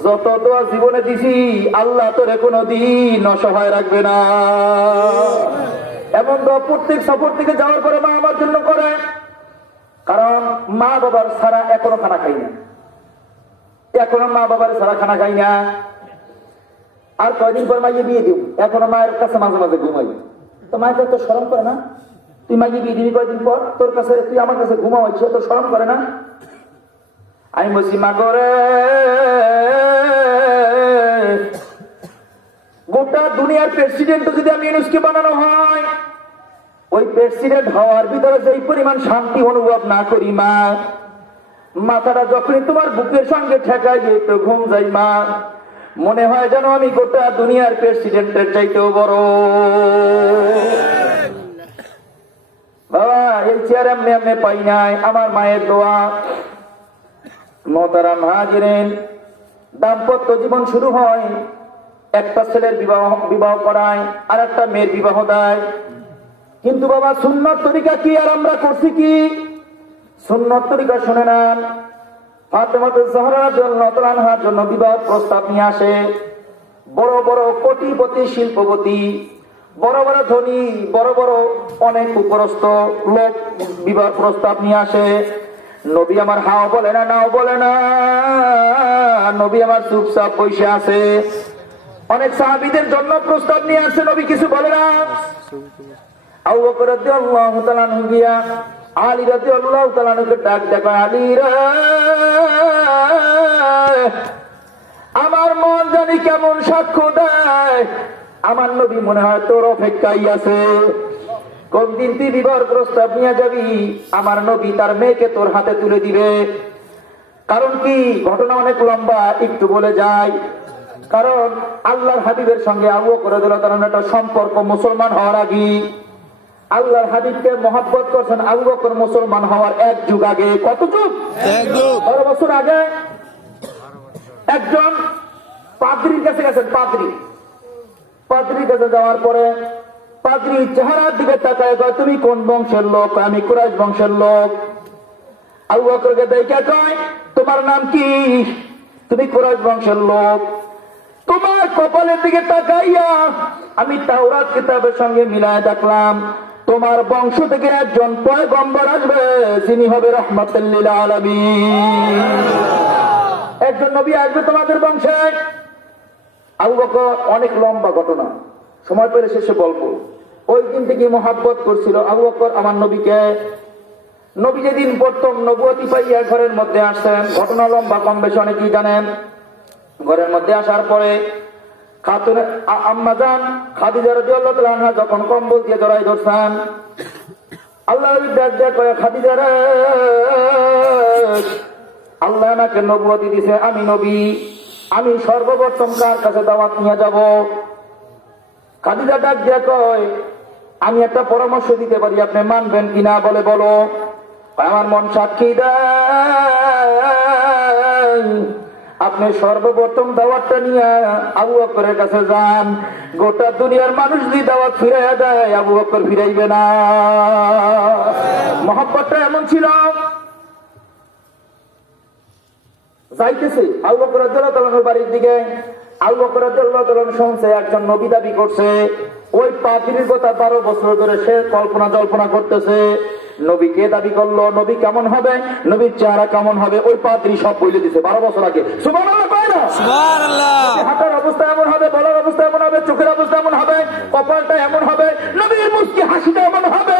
যত দোয়া জীবনে দিছি আল্লাহ তোরে কোনদিন অসহায় রাখবে না। এমন দোয়া প্রত্যেক সফর থেকে যাওয়ার পরে মা আমার জন্য করে, কারণ মা বাবার ছাড়া এখনো খানা খাই না, এখনো মা বাবার ছাড়া খানা খাই না। আর কয়দিন পর মাইয়ে বিয়ে দিব, এখনো মায়ের কাছে মাঝে মাঝে ঘুমাই। তো মায়ের তো শরম করে না? তুই মাইয়ে বিয়ে দিবি কয়দিন পর, তোর কাছে তুই আমার কাছে ঘুমাও, সে তো শরম করে না? আমি বলছি মা করে গোটা দুনিয়ার প্রেসিডেন্ট যদি আমি ইউনুসকে বানানো হয়, ওই প্রেসিডেন্ট হওয়ার ভিতরে যেই পরিমাণ শান্তি অনুভব না করি মা, মাথাটা যখনই তোমার বুকের সঙ্গে ঠেকাই দিয়ে একটু ঘুম যাই মা, মনে হয় যেন আমি গোটা দুনিয়ার প্রেসিডেন্টের চাইতেও বড়। বাবা এই চেয়ার এমনি এমনি পাই নাই, আমার মায়ের দোয়া। মোহতারাম হাজিরিন, দাম্পত্য জীবন শুরু হয়, একটা ছেলের বিবাহ করায় আর একটা মেয়ের বিবাহ দেয়। কিন্তু বাবা সুন্নত তরিকা কি আর আমরা করছি কি? সুন্নত তরিকা শুনে নেন। ফাতেমা জোহরা রাদিয়াল্লাহু তাআলা আনহার জন্য বিবাহ প্রস্তাব নিয়ে আসে। বড় বড় কোটিপতি শিল্পপতি, বড় বড় ধনী, বড় বড় অনেক উপরস্থ লোক বিবাহ প্রস্তাব নিয়ে আসে। নবী আমার হাও বলে না, নাও বলে না, নবী আমার চুপচাপ বসে আছে। অনেক সাহাবীদের জন্য প্রস্তাব নিয়ে আসছে, নবী কিছু বলে না। আবু বকর রাদিয়াল্লাহু তাআলা আনহু গিয়া আলী রাদিয়াল্লাহু তাআলা আনহুকে ডাক দেয়, আলী রে আমার মন জানি কেমন সাক্ষ্য দেয়, আমার নবী মনে হয় তোর অপেক্ষায় আছে। কোন দিন তুই বিবাহের প্রস্তাব নিয়ে যাবি, আমার নবী তার মেয়েকে তোর হাতে তুলে দিবে। কারণ কি, ঘটনা অনেক লম্বা, একটু বলে যাই। কারণ আল্লাহর হাবিবের সঙ্গে আবু বকর রাদিয়াল্লাহু তাআলার একটা সম্পর্ক মুসলমান হওয়ার আগে। আল্লাহর হাবিবকে মহব্বত করছেন আবু বকর মুসলমান হওয়ার এক যুগ আগে। কত যুগ? 12 বছর আগে। একজন পাদ্রীর কাছে গেছেন, পাদ্রীর কাছে যাওয়ার পরে পাদ্রী চেহারার দিকে তাকায় কয়, তুমি কোন বংশের লোক? আমি কুরাইশ বংশের লোক। আবু বকরকে দেখে কয়, তোমার নাম কি? তুমি কুরাইশ বংশের লোক। তোমার কপালের দিকে তাকাইয়া আমি তাওরাত কিতাবের সঙ্গে মিলায় দেখলাম, তোমার বংশ থেকে একজন পয়গম্বর আসবে, যিনি হবে রাহমাতুল লিল আলামিন। একজন নবী আসবে তোমাদের বংশে। আবু বকর, অনেক লম্বা ঘটনা, সময় পেলে শেষে বলবো। ওই দিন থেকে মহব্বত করছিল আবু বকর আমার নবীকে। নবী যেদিন প্রথম নবুয়তি পাইয়া ঘরের মধ্যে আসছেন, ঘটনা লম্বা, কম বেশি অনেকেই জানেন। ঘরের মধ্যে আসার পরে খাতুন আম্মা জান খাদিজা রাদিয়াল্লাহু তাআলা আনহা যখন কম্বল দিয়ে জড়াই ধরছেন, আল্লাহ ডাক দিয়ে কয়, খাদিজা রে, আল্লাহ আমাকে নবুয়তি দিয়েছে, আমি নবী, আমি সর্বপ্রথম কার কাছে দাওয়াত নিয়ে যাব? খাদিজা ডাক দিয়ে কয়, আমি একটা পরামর্শ দিতে পারি, আপনি মানবেন কিনা? বলে বলো। আমার মন সাক্ষী দেয়, আপনি সর্বপ্রথম দাওয়াতটা নিয়ে আবু বকরের কাছে যান। গোটা দুনিয়ার মানুষ যদি দাওয়াত ফিরাইয়া দেয়, আবু বকর ফিরাইবে না। মহব্বতটা এমন ছিল। যাইতেছে আবু বকর রাদিয়াল্লাহু তাআলার বাড়ির দিকে। আবু বকর রাদিয়াল্লাহু তাআলা শুনছে একজন নবী দাবি করছে। ওই পাদ্রীর কথা 12 বছর ধরে সে কল্পনা জল্পনা করতেছে। নবী কে দাবি করলো, নবী কেমন হবে, নবীর চেহারা কেমন হবে, ওই পাদ্রী সব বলে দিছে 12 বছর আগে। সুবহানাল্লাহ, কয় না? সুবহানাল্লাহ। হাতের অবস্থা এমন হবে, বলার অবস্থা এমন হবে, চোখের অবস্থা এমন হবে, কপালটা এমন হবে, নবীর মুখে হাসিটা এমন হবে,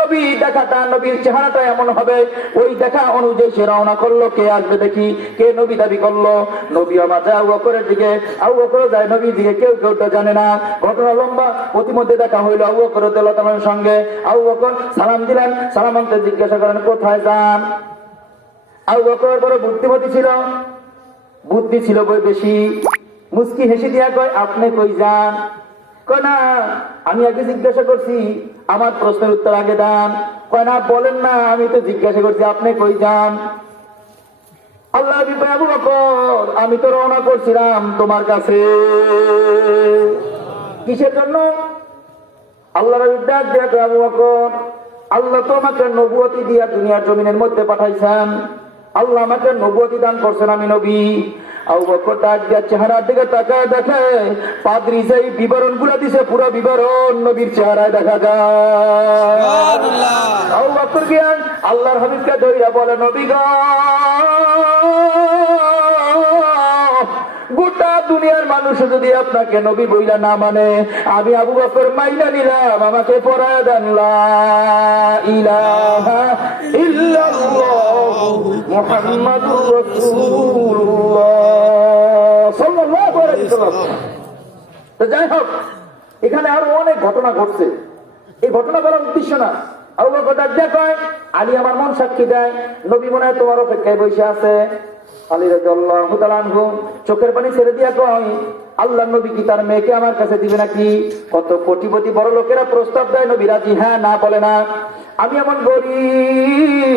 নবী দেখাটা, নবীর চেহারাটা এমন হবে। ওই দেখা অনুযায়ী সে রওনা করলো। কে আসবে দেখি, কে নবী দাবি করলো। নবী আমার যায় আবু বকরের দিকে, আবু বকর যায় নবীর দিকে, কেউ তো জানে না। ঘটনা লম্বা। প্রতিমধ্যে দেখা হইলো আবু বকর রাদিয়াল্লাহু তাআলার সঙ্গে। আবু বকর সালাম দিলেন, সালাম আনতে জিজ্ঞাসা করেন, কোথায় যান? আবু বকর বড় বুদ্ধিমতী ছিল, বুদ্ধি ছিল বেশি। মুস্কি হেসে দিয়া কয়, আপনি কই যান? কয় না, আমি আগে জিজ্ঞাসা করছি, আমার প্রশ্নের উত্তর আগে দেন। কয় না, বলেন না, আমি তো জিজ্ঞাসা করছি আপনি কই যান? আল্লাহ আবু বকর, আমি তো রওনা করছিলাম তোমার কাছে। কিসের জন্য? আল্লাহ ডাক দিয়া কয়, আবু বকর, আল্লাহ তো আমাকে নবুয়তি দিয়া দুনিয়ার জমিনের মধ্যে পাঠাইছেন। আল্লাহ আমাকে নবুয়তি দান করছেন, আমি নবী। আবু বকর ডাক দিয়া চেহারার দিকে তাকায় দেখে পাদ্রী যেই বিবরণ গুলো দিছে, পুরো বিবরণ নবীর চেহারায় দেখা যায়। আবু বকর গিয়া আল্লাহর হাবিবকে ধইরা বলে, নবী গো, গোটা দুনিয়ার মানুষ যদি আপনাকে নবী বইলা না মানে, আমি আবু বকর মাইনা নিলাম, আমাকে পড়ায় দেন লা ইলাহা ইল্লাল্লাহ মুহাম্মাদুর রাসূলুল্লাহ সাল্লাল্লাহু আলাইহি ওয়াসাল্লাম। তো যাই হোক, এখানে আরো অনেক ঘটনা ঘটছে। এই ঘটনা বলার উদ্দেশ্য না। আবু বকর ডাক দিয়ে কয়, আলী আমার মন সাক্ষী দেয়, নবী মনে হয় তোমার অপেক্ষায় বসে আছে। আলী রাদিয়াল্লাহু তাআলা আনহু চোখের পানি ছেড়ে দিয়া কয়, আল্লাহর নবী কি তার মেয়েকে আমার কাছে দিবে নাকি? কত কোটিপতি বড় লোকেরা প্রস্তাব দেয়, নবী রাজি হ্যাঁ না বলে না। আমি এমন গরিব,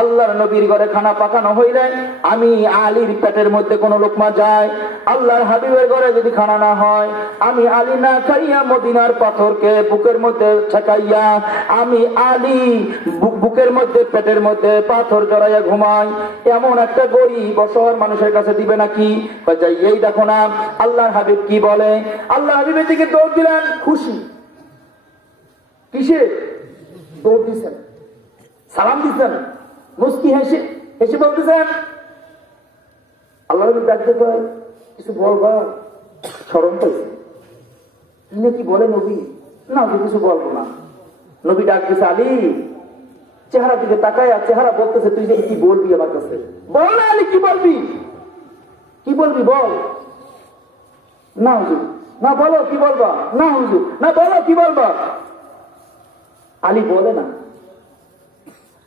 আল্লাহর নবীর ঘরে খানা পাকানো হইলে আমি আলীর পেটের মধ্যে কোন লোকমা যায়। আল্লাহর হাবিবের ঘরে যদি খানা না হয়, আমি আলী না খাইয়া মদিনার পাথরকে বুকের মধ্যে ঠেকাইয়া আমি আলী বুকের মধ্যে পেটের মধ্যে পাথর জড়াইয়া ঘুমাই। এমন একটা গরিব অসহায় মানুষের কাছে দিবে নাকি? এই দেখো না আল্লাহর হাবিব কি বলে। আল্লাহ হাবিবের দিকে দৌড় দিলেন, খুশি। কিসে দৌড় দিচ্ছেন? সালাম দিচ্ছেন, মুস্কি হেসে হেসে বলতেছেন, আল্লাহ ডাকতে পারে, কিছু বলবা? স্মরণ পাইছে কি বলে নবী? না, কিছু বলবো না। নবী ডাকতেছে, আলী চেহারা দিকে তাকায়, চেহারা বলতেছে, তুই যে কি বলবি আমার কাছে? বল না আলী, কি বলবি? কি বলবি বল? না না বলো কি বলবা, না হুজুর না বলো কি বলবা। আলী বলে না,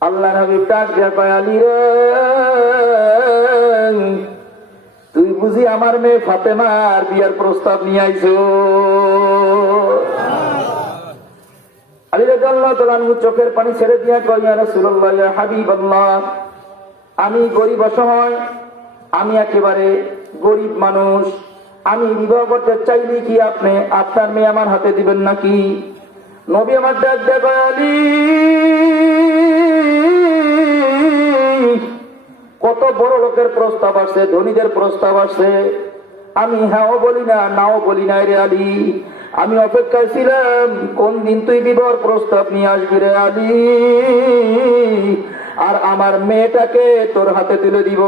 আল্লাহ হাবিব ডাক দিয়া কয়, আলী রে তুই বুঝি আমার মেয়ে ফাতেমার বিয়ার প্রস্তাব নিয়ে আইছো? আলী রাদিয়াল্লাহু তাআলা আনহু চোখের পানি ছেড়ে দিয়া কয়, ইয়া রাসূলুল্লাহ ইয়া হাবিবাল্লাহ, আমি গরিব অসহায়, আমি একেবারে গরিব মানুষ, আমি বিবাহ করতে চাইলে কি আপনি আপনার মেয়ে আমার হাতে দিবেন নাকি? নবী আমার ডাক দেয়, আলী কত বড় লোকের প্রস্তাব আসছে, ধনীদের প্রস্তাব আসছে, আমি হ্যাঁও বলি না নাও বলি না রে আলী, আমি অপেক্ষায় ছিলাম কোন দিন তুই বিবাহ প্রস্তাব নিয়ে আসবি রে আলী, আর আমার মেয়েটাকে তোর হাতে তুলে দিব।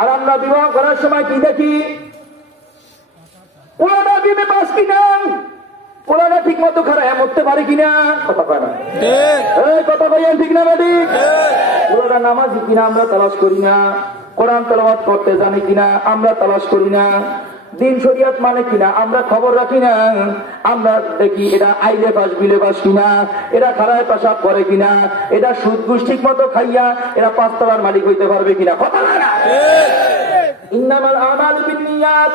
আর আমরা বিবাহ করার সময় কি দেখি, পোলাটা বিবে পাস কিনা, পোলাটা ঠিক মতো খারাপ মরতে পারে কিনা, কথা কয় না, কথা কইেন ঠিক না বাড়ি, পোলাটা নামাজি কিনা আমরা তালাশ করি না, কোরআন তেলাওয়াত করতে জানি কিনা আমরা তালাশ করি না, দিন শরিয়ত মানে কিনা আমরা খবর রাখি না, আমরা দেখি এটা আইলে পাস বিলে পাস কিনা, এরা খারায় পেশাব করে কিনা, এটা সুদ ঘুষ ঠিক মতো খাইয়া এরা পাঁচতলার মালিক হইতে পারবে কিনা, কথা না। ইন্নামাল আমালু বিন্নিয়াত,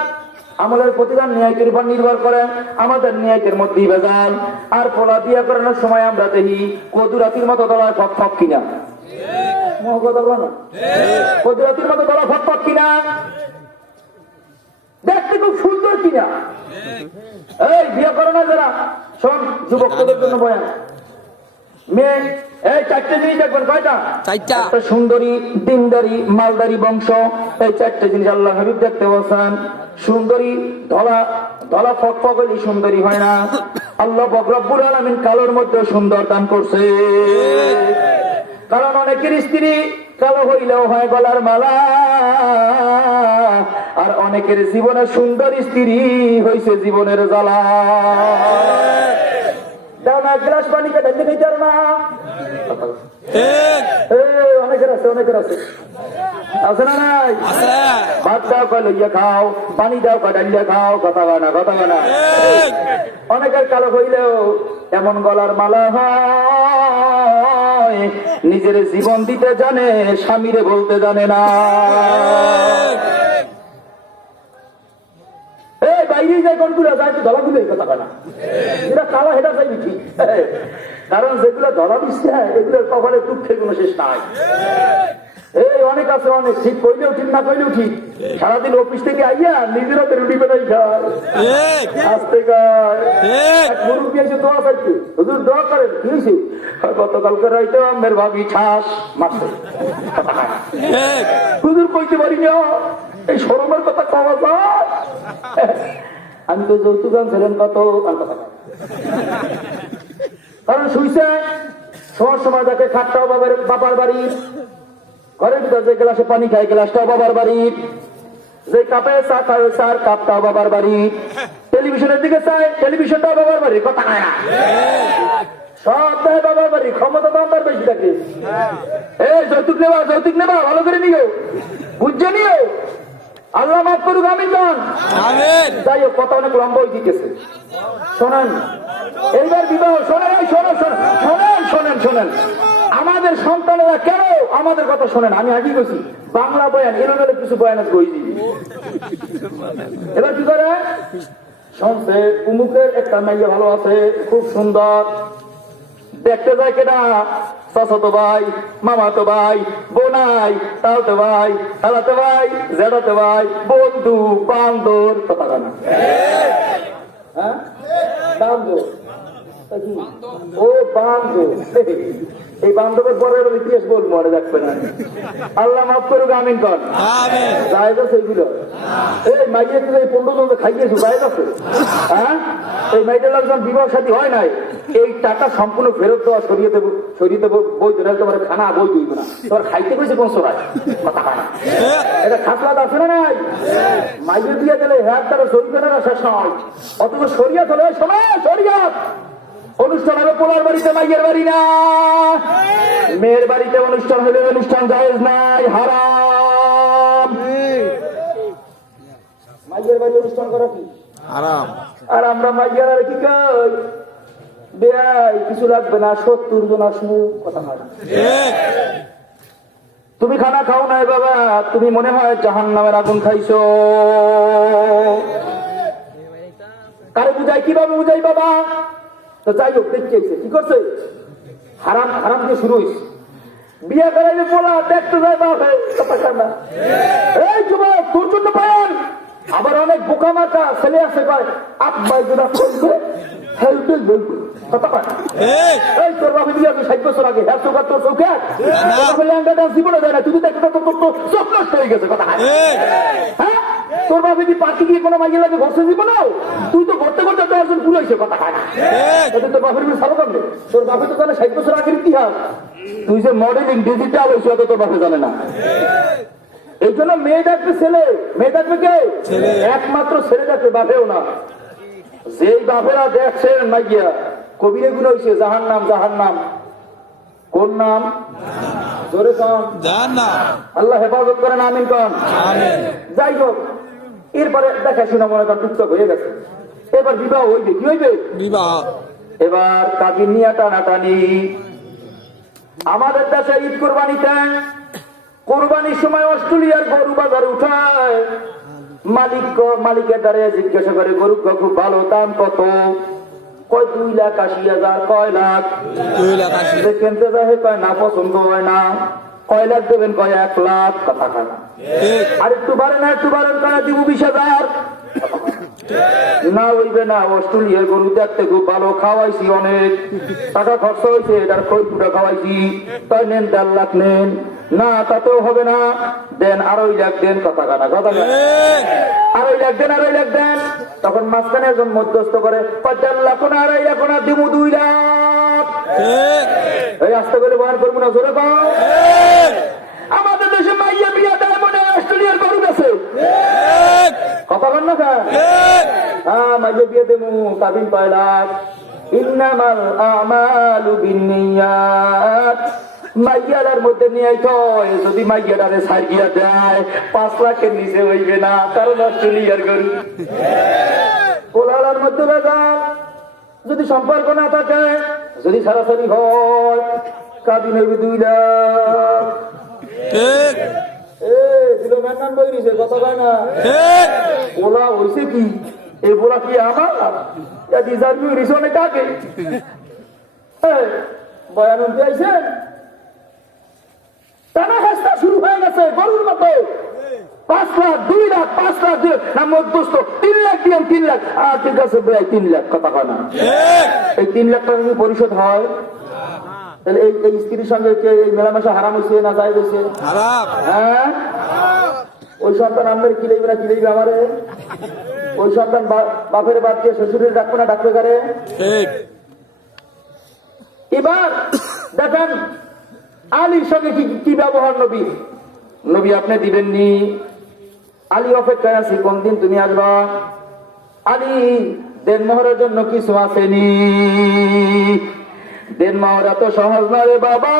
আমলের প্রতিদান নিয়তের উপর নির্ভর করে, আমাদের নিয়তের মধ্যেই ভেজাল। আর পোলা বিয়া করানোর সময় আমরা দেখি কদুরাতির মতো দলায় ফক ফক কিনা, কদুরাতির মতো দলা ফক ফক কিনা, দেখতে খুব সুন্দর কিনা। এই বিয়ে করো না যারা, শোন যুবকদের জন্য বয়ান, মেয়ে এই চারটে জিনিস দেখবেন, কয়টা? একটা সুন্দরী, দিনদারি, মালদারি বংশ, এই চারটে জিনিস আল্লাহ হাবিব দেখতে বলছেন। সুন্দরী ধলা ধলা ফক ফক হইলে সুন্দরী হয় না, আল্লাহ রব্বুল আলামিন কালোর মধ্যে সুন্দর দান করছে। কারণ অনেকের স্ত্রী কালো হইলেও হয় গলার মালা, আর অনেকের জীবনে সুন্দর স্ত্রী হইছে জীবনের জ্বালা। এক গ্লাস পানি কে ঢেলে খেতে না, অনেকের আছে, অনেকের আছে, আছে না নাই? ভাত দাও কয় লইয়া খাও, পানি দাও কয় ডালিয়া খাও, কথা হয় না, কথা হয় না। অনেকের কালো হইলেও এমন গলার মালা হয়, নিজের জীবন দিতে জানে, স্বামীরে বলতে জানে না। এই বাইরে যায় কোনগুলো যায় তো ধরা দিলে কথা না, যেটা কালো হেটা চাইবি ঠিক, কারণ যেগুলো ধরা দিচ্ছে এগুলোর কপালে দুঃখের কোনো শেষ নাই। এই অনেক আছে, অনেক ঠিক কইলেও ঠিক না কইলেও ঠিক, সারাদিন অফিস থেকে আইয়া নিজের হাতে রুটি বেড়াই খায়, আসতে খায়। মুরব্বী এসে দোয়া চাইছে, হুজুর দোয়া করেন, কি হয়েছে? গতকালকে রাইতে আমের ভাবি ছাস মারছে, হুজুর কইতে পারি না, এই শরমের কথা কওয়া যায়? আমি তো যৌতুক আনছিলেন কত, কারণ শুইছে শোয়ার সময় দেখে খাটটাও বাবার বাড়ি, ঘরের ভিতর যে গ্লাসে পানি খায় গ্লাসটাও বাবার বাড়ি, যে কাপে চা খায় চার কাপটাও বাবার বাড়ি, টেলিভিশনের দিকে চায় টেলিভিশনটাও বাবার বাড়ি, কথা খায় না, সব দেয় বাবার বাড়ি, ক্ষমতা তো আমার বেশি থাকে। এই যৌতুক নেবা, যৌতুক নেবা, ভালো করে নিও, বুঝছে নিও, আল্লাহ মাফ করুক, আমিন বল। যাই হোক, কথা অনেক লম্বা হয়ে দিতেছে, শোনেন এইবার বিবাহ, শোনেন শোনেন শোনেন শোনেন শোনেন, আমাদের সন্তানেরা কেন আমাদের কথা শোনেন, আমি আগেই বলছি বাংলা বয়ান এলোমেলো কিছু বয়ান কই দিই। এবার কি করে শুনছে উমুকের একটা মেয়ে ভালো আছে, খুব সুন্দর, দেখতে যায় কেনা, চাচাতো ভাই, মামাতো ভাই, বোনাই, তাওতো ভাই, খালাতো ভাই, জেঠাতো ভাই, বন্ধু বান্ধব, কথা জানা, হ্যাঁ বান্ধব, ও বান্ধব, এই বান্ধবের পরের ইতিহাস বলবো, মনে রাখবে না, আল্লাহ মাফ করুক, আমিন কর। জায়েজ আছে এগুলো? এই মাইয়ের এই 15 জন খাইয়েছো, জায়েজ আছে? হ্যাঁ, এই মাইটার লোকজন বিবাহ সাথী হয় নাই, এই টাকা সম্পূর্ণ ফেরত দেওয়া, সরিয়ে দেবো বই দেবে, তোমার খানা বই দিব না, তোমার খাইতে কইছে কোন সরাই, কথা খানা, এটা খাসলাত আছে না নাই? মাইয়ে দিয়ে দিলে হ্যাঁ তারা সরিয়ে না শেষ নয়, অথবা সরিয়া চলে সময় সরিয়া অনুষ্ঠান হবে, পোলার বাড়িতে মাইয়ের বাড়ি না, মেয়ের বাড়িতে অনুষ্ঠান হলে অনুষ্ঠান জায়েজ নাই, হারাম। মাইয়ের বাড়ি অনুষ্ঠান করা কি আরাম। আর আমরা মাইয়ারা কি কই বেয়াই কিছু লাগবে না 70 জন আসবো কথা হয় তুমি খানা খাও নাই বাবা তুমি মনে হয় জাহান্নামের আগুন খাইছো কারে বুঝাই কিভাবে বুঝাই বাবা তো যাই হোক দেখছে কি করছে হারাম হারাম দিয়ে শুরু হয়েছে বিয়ে করাইলে বলা দেখতে যায় বাবা এই যুবক তোর জন্য পায়ান আবার অনেক বোকা মাটা ছেলে আছে কয় আব্বাই যেটা চলছে হেল্পেল বলবে কথা কয় এই তোর বাবা দিয়ে আমি 60 বছর আগে হ্যাঁ চোখা তোর চোখে জীবনে যায় না তুমি দেখতে তোর চোখ নষ্ট হয়ে গেছে কথা হ্যাঁ তোর বাবা যদি পার্টি গিয়ে কোনো মাইয়ে লাগে ঘরছে জীবন তুই তো ঘরতে ঘরতে 10 জন ভুল হয়েছে কথা হয় না তোর বাপের সারো করবে তোর বাপে তো জানে 60 বছর আগের ইতিহাস তুই যে মডেলিং ডিজিটাল হয়েছে তোর বাপে জানে না এই জন্য মেয়ে ডাকবে ছেলে মেয়ে ডাকবে কে একমাত্র ছেলে ডাকবে বাপেও না যেই বাপেরা দেখছেন মাইয়া কবিরে গুলো হয়েছে জাহান্নাম জাহান্নাম কোন নাম জোরে কন আল্লাহ হেফাজত করেন আমিন কন যাই হোক এরপরে দেখা শোনা মনে করেন টুকটাক হয়ে গেছে এবার বিবাহ হইবে কি হইবে বিবাহ এবার কাবিন নিয়ে টানাটানি আমাদের দেশে ঈদ কোরবানিতে কোরবানির সময় অস্ট্রেলিয়ার গরু বাজারে উঠায় মালিকের দ্বারা জিজ্ঞাসা করে গরু খুব ভালো দাম কত কয় 2,80,000 কয় লাখ 2,80,000 কিনতে যায় কয় না পছন্দ হয় না কয় লাখ দেবেন কয় 1 লাখ কথা খানা আর একটু বাড়েন কয় দিব 20,000 না হইবে না অস্ট্রেলিয়ার গরু দেখতে খুব ভালো খাওয়াইছি অনেক টাকা খরচ হয়েছে এটার খৈপুটা খাওয়াইছি তাই নেন 1.5 লাখ নেন না তাতেও হবে না দেন 2.5 লাখ দেন কথা কানা কথা 2.5 লাখ দেন তখন মাঝখানে একজন মধ্যস্থ করে 1.5 লাখ না 2.5 লাখ না দিব 2 লাখ এই আসতে করে বয়ান করবো না জোরে পাও আমাদের দেশে মাইয়া বিয়া দেয় মনে অস্ট্রেলিয়ার গরু গেছে কথা বল না হ্যাঁ মাইয়া বিয়ে দেবো কাবিন 5 লাখ ইন্নামাল আমালু বিন্নিয়াত মাইয়ার মধ্যে নিয়ে যদি মাইয়ারে সাইকিয়া দেয় 5 লাখের নিচে হইবে না কারণ অস্ট্রেলিয়ার গরু পোলার মধ্যে যদি সম্পর্ক না থাকে যদি সরাসরি হয় কাবিন হইবে 2 লাখ কথা কয় না ওলা হয়েছে কি এই বোলা কি আমার অনেক আগে বয়ান আইছেন টানা হেস্তা শুরু হয়ে গেছে গরুর মতো 5 লাখ 2 লাখ 5 লাখ না মধ্যস্থ 3 লাখ দিয়েন 3 লাখ ঠিক আছে ভাই 3 লাখ কথা কয় না এই 3 লাখ টাকা যদি পরিশোধ হয় তাহলে এই স্ত্রীর সঙ্গে এই মেলামেশা হারাম হয়েছে না যাই হয়েছে হ্যাঁ ওই সন্তান আমাদের কি লাগবে না কি লাগবে আমারে ওই সন্তান বাপের বাদ দিয়ে শ্বশুরের ডাকবে না ডাকবে কারে এবার দেখেন আলীর সঙ্গে কি ব্যবহার নবী আপনি দিবেননি আলী অপেক্ষায় আছি কোন দিন তুমি আসবা আলী দেনমোহরের জন্য কিছু আসেনি দেনমোহর এত সহজ না রে বাবা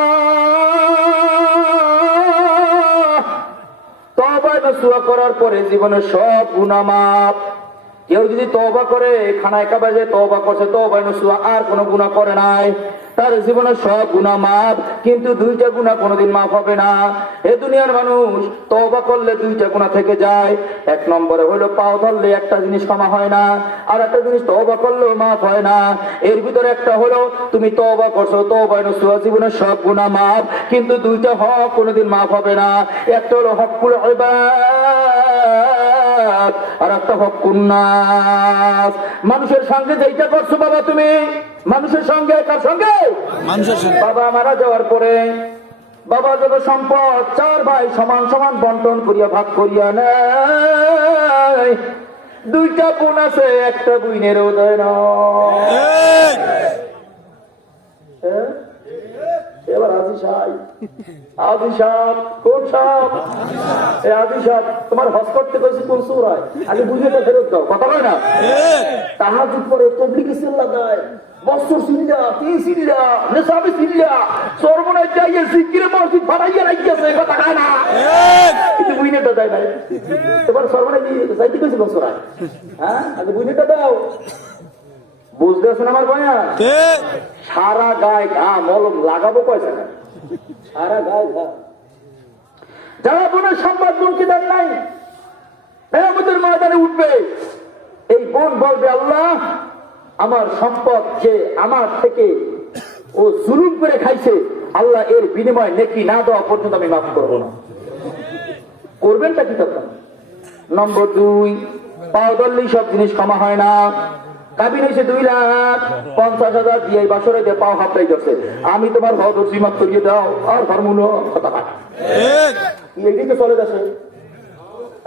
তওবা নসুয়া করার পরে জীবনের সব গুনাহ মাফ কেউ যদি তওবা করে খানায় কাবাজে তওবা করছে তওবা নসুয়া আর কোনো গুনাহ করে নাই তার জীবনের সব গুনাহ মাফ কিন্তু 2টা গুনাহ কোনোদিন মাফ হবে না এই দুনিয়ার মানুষ তওবা করলে 2টা গুনাহ থেকে যায় এক নম্বরে হলো পাও ধরলে একটা জিনিস ক্ষমা হয় না আর একটা জিনিস তওবা করলেও মাফ হয় না এর ভিতরে একটা হলো তুমি তওবা করছো তওবা নসুয়া জীবনের সব গুনাহ মাফ কিন্তু 2টা হক কোনোদিন মাফ হবে না একটা হলো হকুল ইবাদ আর একটা হকুন নাস মানুষের সঙ্গে যেটা করছো বাবা তুমি মানুষের সঙ্গে কার সঙ্গে বাবা মারা যাওয়ার পরে বাবা যত সম্পদ 4 ভাই সমান সমান বন্টন করিয়া ভাগ করিয়া নেয় 2টা বোন আছে একটা বোনের উদয় এবার হাজি সাহেব কোন সাহেব এই হাজি সাহেব তোমার হজ করতে কইছি কোন সূরায় আগে বুঝিয়ে ফেরত দাও কথা কয় না তাহাজ্জুদ পরে তাবলীগি সিল্লা দেয় বছর সিল্লা কি সিল্লা নেশাবি সিল্লা সর্বনাশ যাইয়ে জিকিরে মসজিদ বানাইয়া রাখিয়েছে কথা কয় না কিন্তু বুঝিয়েটা দেয় না তোমার সর্বনাশ যাইতে কইছি কোন সূরায় হ্যাঁ আগে বুঝিয়েটা দাও বুঝতেছেন আমার ভাইয়া সারা গায়ে ঘা মলম লাগাবো পয়সা না সারা গায়ে ঘা যারা বোনের সম্পদ বোনকে দেন নাই আমাদের ময়দানে উঠবে এই বোন বলবে আল্লাহ আমার সম্পদ যে আমার থেকে ও জুলুম করে খাইছে আল্লাহ এর বিনিময় নেকি না দেওয়া পর্যন্ত আমি মাফ করবো না করবেনটা কি তখন নম্বর 2 পাও ধরলেই সব জিনিস ক্ষমা হয় না কাবিন হয়েছে 2,50,000 দিয়ে বাসরে দিয়ে পাও হাতটাই যাচ্ছে আমি তোমার হদ সীমাত করিয়ে দাও আর ধর্মূল কথা এটাই তো চলে যাচ্ছে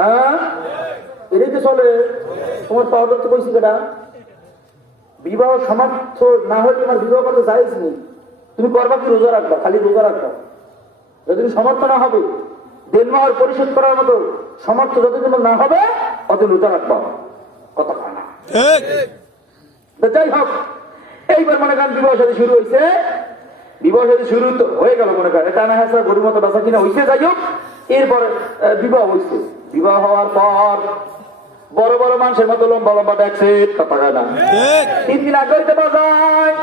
হ্যাঁ এটাই তো চলে তোমার পাও ধরতে কইছি কেটা বিবাহ সমাপ্ত না হলে তোমার বিবাহ করতে যাইছ নি তুমি করবা কি রোজা রাখবা খালি রোজা রাখবা যতদিন সমর্থ না হবে দেনমোহর পরিশোধ করার মতো সমর্থ যতদিন না হবে অতদিন রোজা রাখবা কথা কয় না যাই হোক এইবার মনে করেন বিবাহ সাথে শুরু হয়েছে বিবাহ সাথে শুরু তো হয়ে গেল মনে করেন টানা হাসা গরুর মতো বাসা কিনা হয়েছে যাই হোক এরপরে বিবাহ হয়েছে বিবাহ হওয়ার পর বড় বড় মানুষের মতো লম্বা লম্বা দেখছে কথা কয় না 3 দিন আগে হইতে বাজায়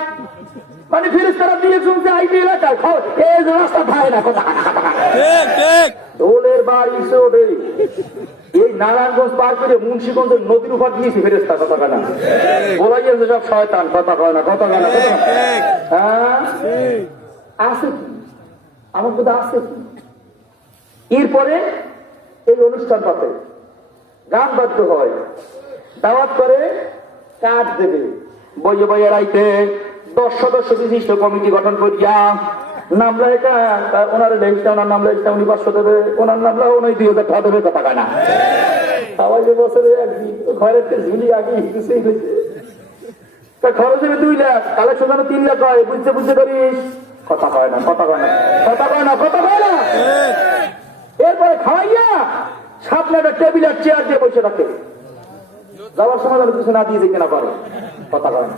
মানে ফেরেশতারা দিয়ে শুনছে আইবি এলাকায় এই যে রাস্তা থাকে না কথা দোলের বাড়ি চড়ে এই নারায়ণগঞ্জ পার করে মুন্সিগঞ্জের নদীর উপর দিয়েছি ফেরেশতা কথা কয় না বলাই যাচ্ছে সব শয়তান কথা কয় না কথা কয় না হ্যাঁ আছে কি আমার বোধ আছে কি এরপরে এই অনুষ্ঠান পাতে গান বাদ্য হয় দাওয়াত করে কাঠ দেবে বইয়ে বইয়ে রাইতে 10 সদস্য বিশিষ্ট কমিটি গঠন করিয়া নাম লেখা ওনার লেখা ওনার নাম লেখা উনি 500 দেবে ওনার নাম লেখা উনি 2,000 টাকা দেবে কথা কয় না সবাই যে বছরে একদিন ঘরের ঝুলি আগে কিছুই হয়েছে তা খরচ হবে 2 লাখ কালেকশন 3 লাখ হয় বুঝতে বুঝতে পারিস কথা কয় না কথা কয় না কথা কয় না কথা কয় না এরপরে খাওয়াইয়া সামনে একটা টেবিল আর চেয়ার দিয়ে বসে রাখে যাওয়ার সময় কিছু না দিয়ে যেতে না পারে কথা কয় না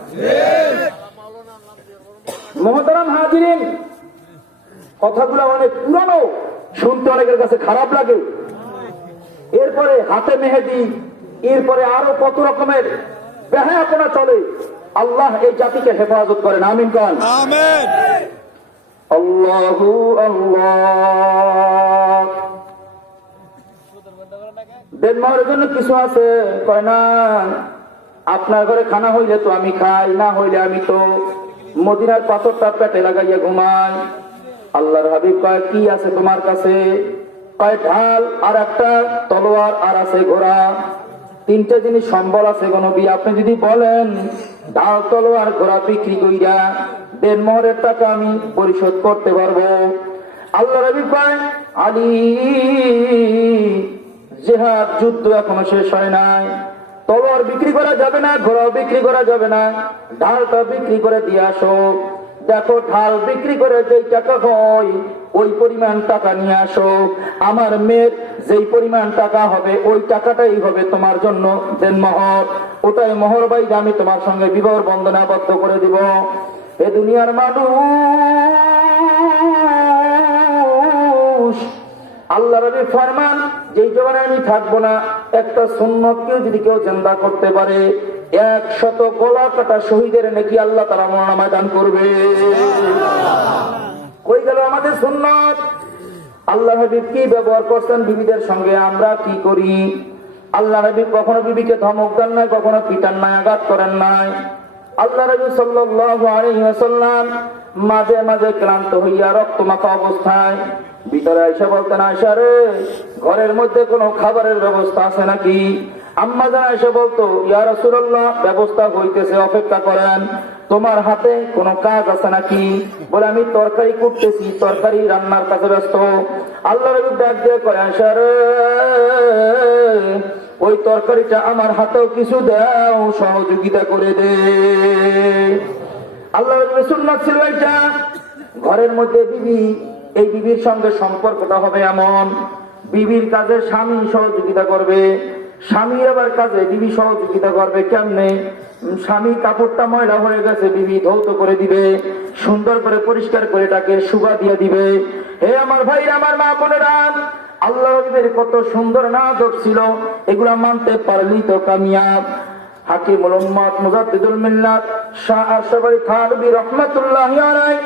মোহতারাম হাজিরিন কথাগুলো অনেক পুরানো শুনতে অনেকের কাছে খারাপ লাগে এরপরে হাতে মেহেদি এরপরে আরো কত রকমের বেহায়াপনা চলে আল্লাহ এই জাতিকে হেফাজত করেন আমিন কান আমিন আল্লাহু আল্লাহ দেনমার জন্য কিছু আছে কয় না আপনার ঘরে খানা হইলে তো আমি খাই না হইলে আমি তো মদিনার পাথরটা পেটে লাগাইয়া ঘুমাই আল্লাহর হাবিব কয় কি আছে তোমার কাছে কয় ঢাল আর একটা তলোয়ার আর আছে ঘোড়া 3টে জিনিস সম্বল আছে গো নবী আপনি যদি বলেন ঢাল তলোয়ার ঘোড়া বিক্রি কইরা দেনমোহরের টাকা আমি পরিশোধ করতে পারবো আল্লাহর হাবিব কয় আলী জিহাদ যুদ্ধ এখনো শেষ হয় নাই তলোয়ার বিক্রি করা যাবে না ঘোড়া বিক্রি করা যাবে না ঢালটা বিক্রি করে দিয়ে আসো দেখো ঢাল বিক্রি করে যেই টাকা হয় ওই পরিমাণ টাকা নিয়ে আসো আমার মেয়ের যেই পরিমাণ টাকা হবে ওই টাকাটাই হবে তোমার জন্য দেনমোহর ওটাই মোহর বাইকে আমি তোমার সঙ্গে বিবাহ বন্ধনে আবদ্ধ করে দিব এ দুনিয়ার মানুষ আল্লাহ নবী ফরমান যেই জবানে আমি থাকবো না একটা সুন্নতকে যদি কেউ জিন্দা করতে পারে 100 গলা কাটা শহীদের নাকি আল্লাহ তাআলা মনোনয়ন দান করবে কই গেল আমাদের সুন্নত আল্লাহ নবী কি ব্যবহার করছেন বিবিদের সঙ্গে আমরা কি করি আল্লাহ নবী কখনো বিবিকে ধমক দেন নাই কখনো পিটান নাই আঘাত করেন নাই আল্লাহ নবী সাল্লাল্লাহু আলাইহি ওয়াসাল্লাম মাঝে মাঝে ক্লান্ত হইয়া রক্তমাখা অবস্থায় ভিতরে এসে বলতেন আয়েশা রে ঘরের মধ্যে কোনো খাবারের ব্যবস্থা আছে নাকি আম্মা জান এসে বলতো ইয়া রাসূলুল্লাহ ব্যবস্থা হইতেছে অপেক্ষা করেন তোমার হাতে কোনো কাজ আছে নাকি বলে আমি তরকারি করতেছি তরকারি রান্নার কাজে ব্যস্ত আল্লাহ নবী ডাক দিয়ে কয় আয়েশা রে ওই তরকারিটা আমার হাতেও কিছু দাও সহযোগিতা করে দে আল্লাহ নবীর সুন্নাত ছিল এটা ঘরের মধ্যে বিবি, এই বিবির সঙ্গে সম্পর্কটা হবে এমন, বিবির কাজে স্বামী সহযোগিতা করবে, স্বামীর আবার কাজে বিবি সহযোগিতা করবে। কেমনে? স্বামী কাপড়টা ময়লা হয়ে গেছে, বিবি ধৌত করে দিবে, সুন্দর করে পরিষ্কার করে তাকে শুকা দিয়ে দিবে। হে আমার ভাই, আমার মা বোনেরা, আল্লাহ নবীর কত সুন্দর নাটক ছিল, এগুলা মানতে পারলি তো কামিয়াব। হাকিমুল উম্মাত মুজাদ্দিদুল মিল্লাত শাহ আশরাফ আলী থানভী রাহমাতুল্লাহি আলাইহি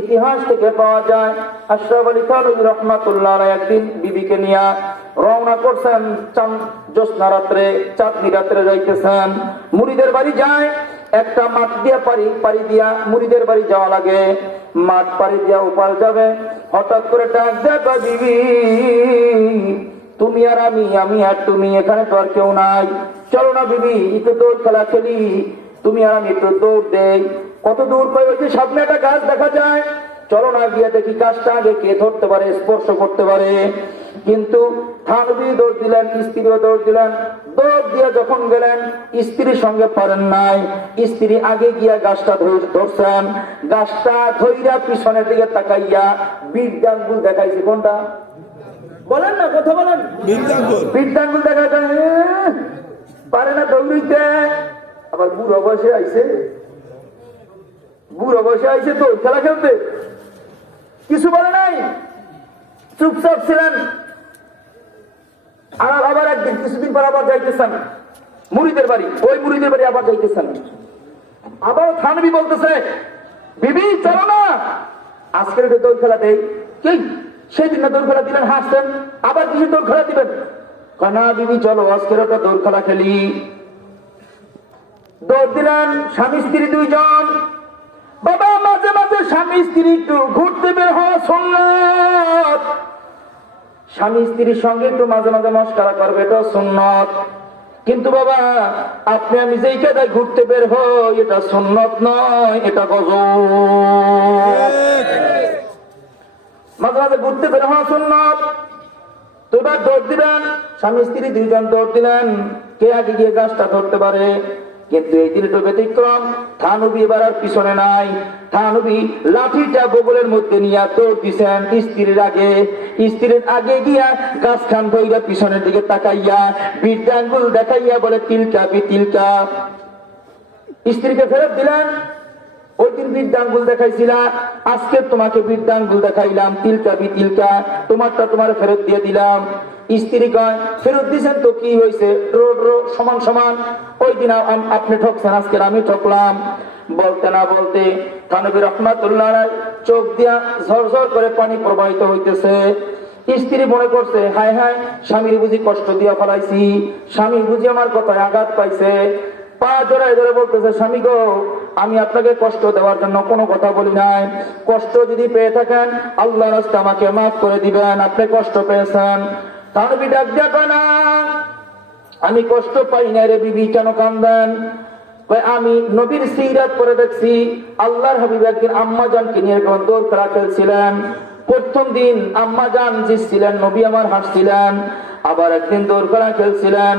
ইতিহাস থেকে পাওয়া যায়, আশরাফ আলী থানভী রাহমাতুল্লাহি আলাইহি একদিন বিবিকে নিয়ে রওনা করছেন, জ্যোৎস্না রাত্রে, চাঁদনি রাত্রে যাইতেছেন। মুরিদের বাড়ি যায়, একটা মাঠ দিয়া পাড়ি দিয়া মুরিদের বাড়ি যাওয়া লাগে। মাঠ পাড়ি দিয়া উপাল যাবে, হঠাৎ করে ডাক দেখো, বিবি তুমি আর আমি, আমি আর তুমি, এখানে তো আর কেউ নাই, চলো না বিবি একটু দৌড় খেলা খেলি, তুমি আর আমি একটু দৌড় দেই। কত দূর হয়েছে, সামনে একটা গাছ দেখা যায়, চলো না গিয়ে দেখি গাছটা আগে কে ধরতে পারে, স্পর্শ করতে পারে। কিন্তু থানভী দৌড় দিলেন, স্ত্রীও দৌড় দিলেন, দৌড় দিয়ে যখন গেলেন স্ত্রীর সঙ্গে পারেন নাই, স্ত্রী আগে গিয়া গাছটা ধরছেন, গাছটা ধইরা পিছনের দিকে তাকাইয়া বীরদাঙ্গুল দেখাইছে। কোনটা বলেন না, কথা বলেন। বীরদাঙ্গুল দেখা যায়, পারে না দৌড়িতে। আবার বুড়ো বয়সে আইছে, বুড়ো বয়সে আইছে তো খেলা খেলতে, কিছু বলে নাই, চুপচাপ ছিলেন। আর আবার একদিন কিছুদিন পর আবার যাইতেছেন মুরিদের বাড়ি, ওই মুরিদের বাড়ি আবার যাইতেছেন। আবার থানভী বলতেছে, বিবি চলো না আজকের একটা দৌড় খেলা দেই। কি সেই দিন দৌড় খেলা দিলেন, হাসছেন, আবার কিছু দৌড় খেলা দিবেন? না বিবি চলো আজকের একটা দৌড় খেলা খেলি। দৌড় দিলেন স্বামী স্ত্রী দুইজন। বাবা মাঝে মাঝে স্বামী স্ত্রী একটু ঘুরতে বের হওয়া সুন্নাত, স্বামী স্ত্রীর সঙ্গে একটু মাঝে মাঝে মশকরা করবে, এটা সুন্নত। কিন্তু বাবা আপনি আমি যেই কাদায় ঘুরতে বের হই, এটা সুন্নত নয়, এটা গজব। মাঝে মাঝে ঘুরতে বের হওয়া সুন্নত। তো এবার দৌড় দিবেন, স্বামী স্ত্রী দুইজন দৌড় দিলেন, কে আগে গিয়ে গাছটা ধরতে পারে। কিন্তু এই দিন তো ব্যতিক্রম, থানভী এবার আর পিছনে নাই, থানভী লাঠিটা বগলের মধ্যে নিয়ে দৌড় দিছেন স্ত্রীর আগে। স্ত্রীর আগে গিয়া গাছ খান ধইরা পিছনের দিকে তাকাইয়া বীরদাঙ্গুল দেখাইয়া বলে, তিলকা বি তিলকা। স্ত্রীকে ফেরত দিলেন। ওই দিন বীরদাঙ্গুল দেখাইছিলা, আজকে তোমাকে বীরদাঙ্গুল দেখাইলাম, তিলকা বি তিলকা, তোমারটা তোমার ফেরত দিয়ে দিলাম। স্ত্রী কয়, ফেরত দিয়েছেন তো কি হয়েছে, সমান সমান। ওই দিন আপনি ঠকছেন, আজকে আমি ঠকলাম। বলতে না বলতে থানভী রাহমাতুল্লাহ আলাইহি চোখ দিয়া ঝরঝর করে পানি প্রবাহিত হইতেছে। স্ত্রী মনে করছে, হায় হায় স্বামীর বুঝি কষ্ট দিয়া ফেলাইছি, স্বামী বুঝি আমার কথায় আঘাত পাইছে। পা জড়াই ধরে বলতেছে, স্বামী গো আমি আপনাকে কষ্ট দেওয়ার জন্য কোনো কথা বলি নাই, কষ্ট যদি পেয়ে থাকেন আল্লাহর রাস্তা আমাকে মাফ করে দিবেন, আপনি কষ্ট পেয়েছেন। থানভী ডাক দিয়া কয়, না আমি কষ্ট পাই না রে বিবি, কেন কান্দেন? আমি নবীর সিরাত পড়ে দেখছি, আল্লাহর হাবিব একদিন আম্মা জানকে নিয়ে দৌড় খেলা খেলছিলেন। প্রথম দিন আম্মা জান জিতছিলেন, নবী আমার হাসছিলেন। আবার একদিন দৌড় খেলা খেলছিলেন,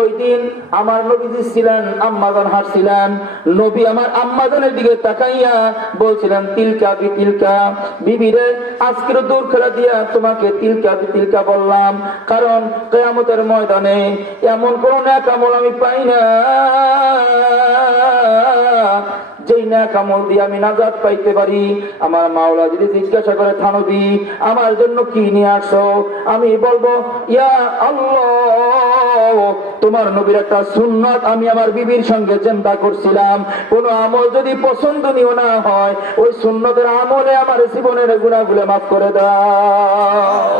ওই দিন আমার নবী জিতছিলেন, আম্মা জান হাসছিলেন। নবী আমার আম্মা জানের দিকে তাকাইয়া বলছিলেন, তিলকা বি তিলকা। বিবিরে আজকের দৌড় খেলা দিয়া তোমাকে তিলকা বি তিলকা বললাম, কারণ কিয়ামতের ময়দানে এমন কোন নেক আমল আমি পাই না যেই নেক আমল দিয়ে আমি নাজাত পাইতে পারি। আমার মাওলা যদি জিজ্ঞাসা করে, থানভী আমার জন্য কি নিয়ে আসো, আমি বলবো, ইয়া আল্লাহ তোমার নবীর একটা সুন্নাত আমি আমার বিবির সঙ্গে চিন্তা করছিলাম, কোন আমল যদি পছন্দনীয় না হয় ওই সুন্নতের আমলে আমার জীবনের গুনাহগুলো মাফ করে দাও।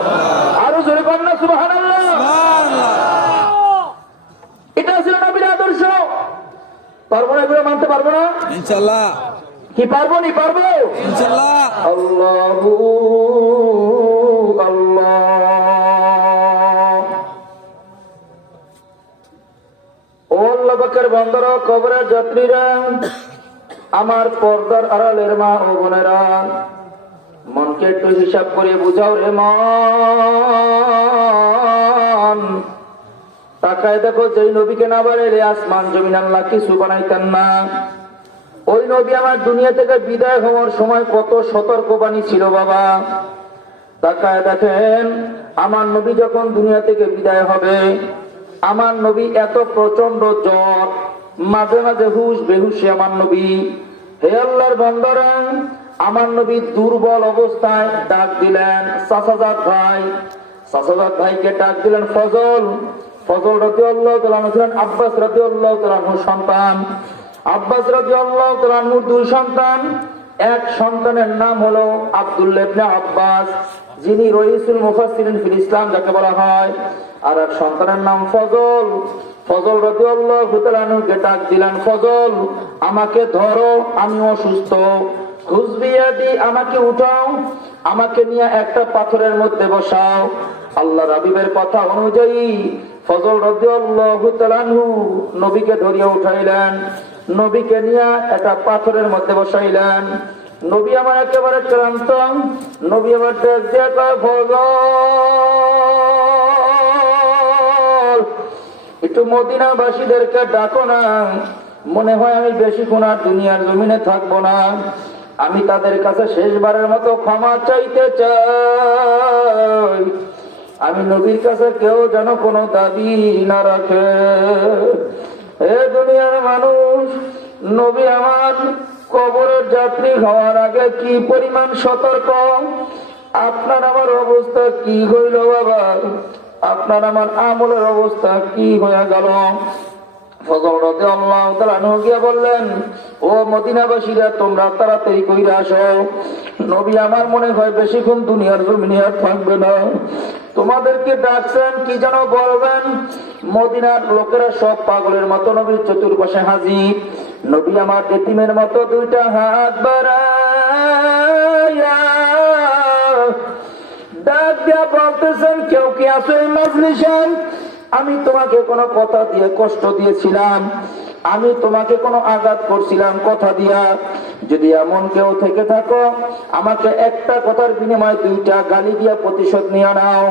আরো জোরে বল না সুবহানাল্লাহ। এটা ছিল নবীর আদর্শ। পারবো না, এগুলো মানতে পারবো না ইনশাআল্লাহ। কি পারবো নি? পারবো ইনশাআল্লাহ। আল্লাহু আল্লাহ। ও আল্লাহ পাকের বান্দারা, কবরের যাত্রীরা, আমার পর্দার আড়ালের মা ও বোনেরা, মনকে একটু হিসাব করে বুঝাও রে মন। তাকায় দেখো, যেই নবীকে না বানাইলে আসমান জমিন আল্লাহ কিছু বানাইতেন না। ওই নবী আমার দুনিয়া থেকে বিদায় হওয়ার সময় কত সতর্কবাণী ছিল বাবা। তাকায় দেখেন, আমার নবী যখন দুনিয়া থেকে বিদায় হবে, আমার নবী এত প্রচন্ড জ্বর, মাঝে মাঝে হুশ বেহুশে আমার নবী। হে আল্লাহর বান্দারা, আমার নবী দুর্বল অবস্থায় ডাক দিলেন চাচাজাত ভাই। চাচাজাত ভাইকে ডাক দিলেন ফজল। ফজল রাদিয়াল্লাহু তাআলা ছিলেন আব্বাস রাদিয়াল্লাহু তাআলার সন্তান। আব্বাস রাদিয়াল্লাহু তাআলার দুই সন্তান। এক সন্তানের নাম হলো আব্দুল্লাহ ইবনে আব্বাস, যিনি রইসুল মুফাসসিরিন ফিল ইসলাম যাকে বলা হয়। আর এক সন্তানের নাম ফজল। ফজল রাদিয়াল্লাহু তাআলাকে ডাক দিলেন, ফজল আমাকে ধরো, আমি অসুস্থ। খুজবিয়াদি, আমাকে উঠাও, আমাকে নিয়ে একটা পাথরের মধ্যে বসাও। আল্লাহ রাবিবের কথা অনুযায়ী ফজল রাদিয়াল্লাহু তাআলা নবীকে ধরিয়ে উঠাইলেন, নবীকে নিয়ে একটা পাথরের মধ্যে বসাইলেন। নবী আমার একেবারে ক্লান্ত। নবী আমার ডাক দিয়ে কয়, ফজল একটু মদিনাবাসীদেরকে ডাকো না, মনে হয় আমি বেশিক্ষণ আর দুনিয়ার জমিনে থাকবো না। আমি তাদের কাছে শেষবারের মতো ক্ষমা চাইতে চাই। আমি নবীর কাছে কেউ যেন কোনো দাবি না রাখে। এ দুনিয়ার মানুষ, নবী আমার কবরের যাত্রী হওয়ার আগে কি পরিমাণ সতর্ক, আপনার আমার অবস্থা কি হইল বাবা, আপনার আমার আমলের অবস্থা কি হয়ে গেল। ফজল রাদিয়াল্লাহু তাআলা গিয়া বললেন, ও মদিনাবাসীরা, তোমরা তাড়াতাড়ি কইরা আসো। নবী আমার মনে হয় বেশিক্ষণ দুনিয়ার জমিনে আর থাকবে না। তোমাদেরকে ডাকছেন কি যেন বলবেন। মদিনার লোকেরা সব পাগলের মতো নবীর চতুর্পাশে হাজির। নবী আমার এতিমের মতো দুইটা হাত বাড়াইয়া ডাক দিয়া বলতেছেন, কেউ কি আছো এই মজলিসে? আমি তোমাকে কোনো কথা দিয়ে কষ্ট দিয়েছিলাম, আমি তোমাকে কোনো আঘাত করছিলাম কথা দিয়া? যদি এমন কেউ থেকে থাকো, আমাকে একটা কথার বিনিময়ে দুইটা গালি দিয়া প্রতিশোধ নিয়ে নাও।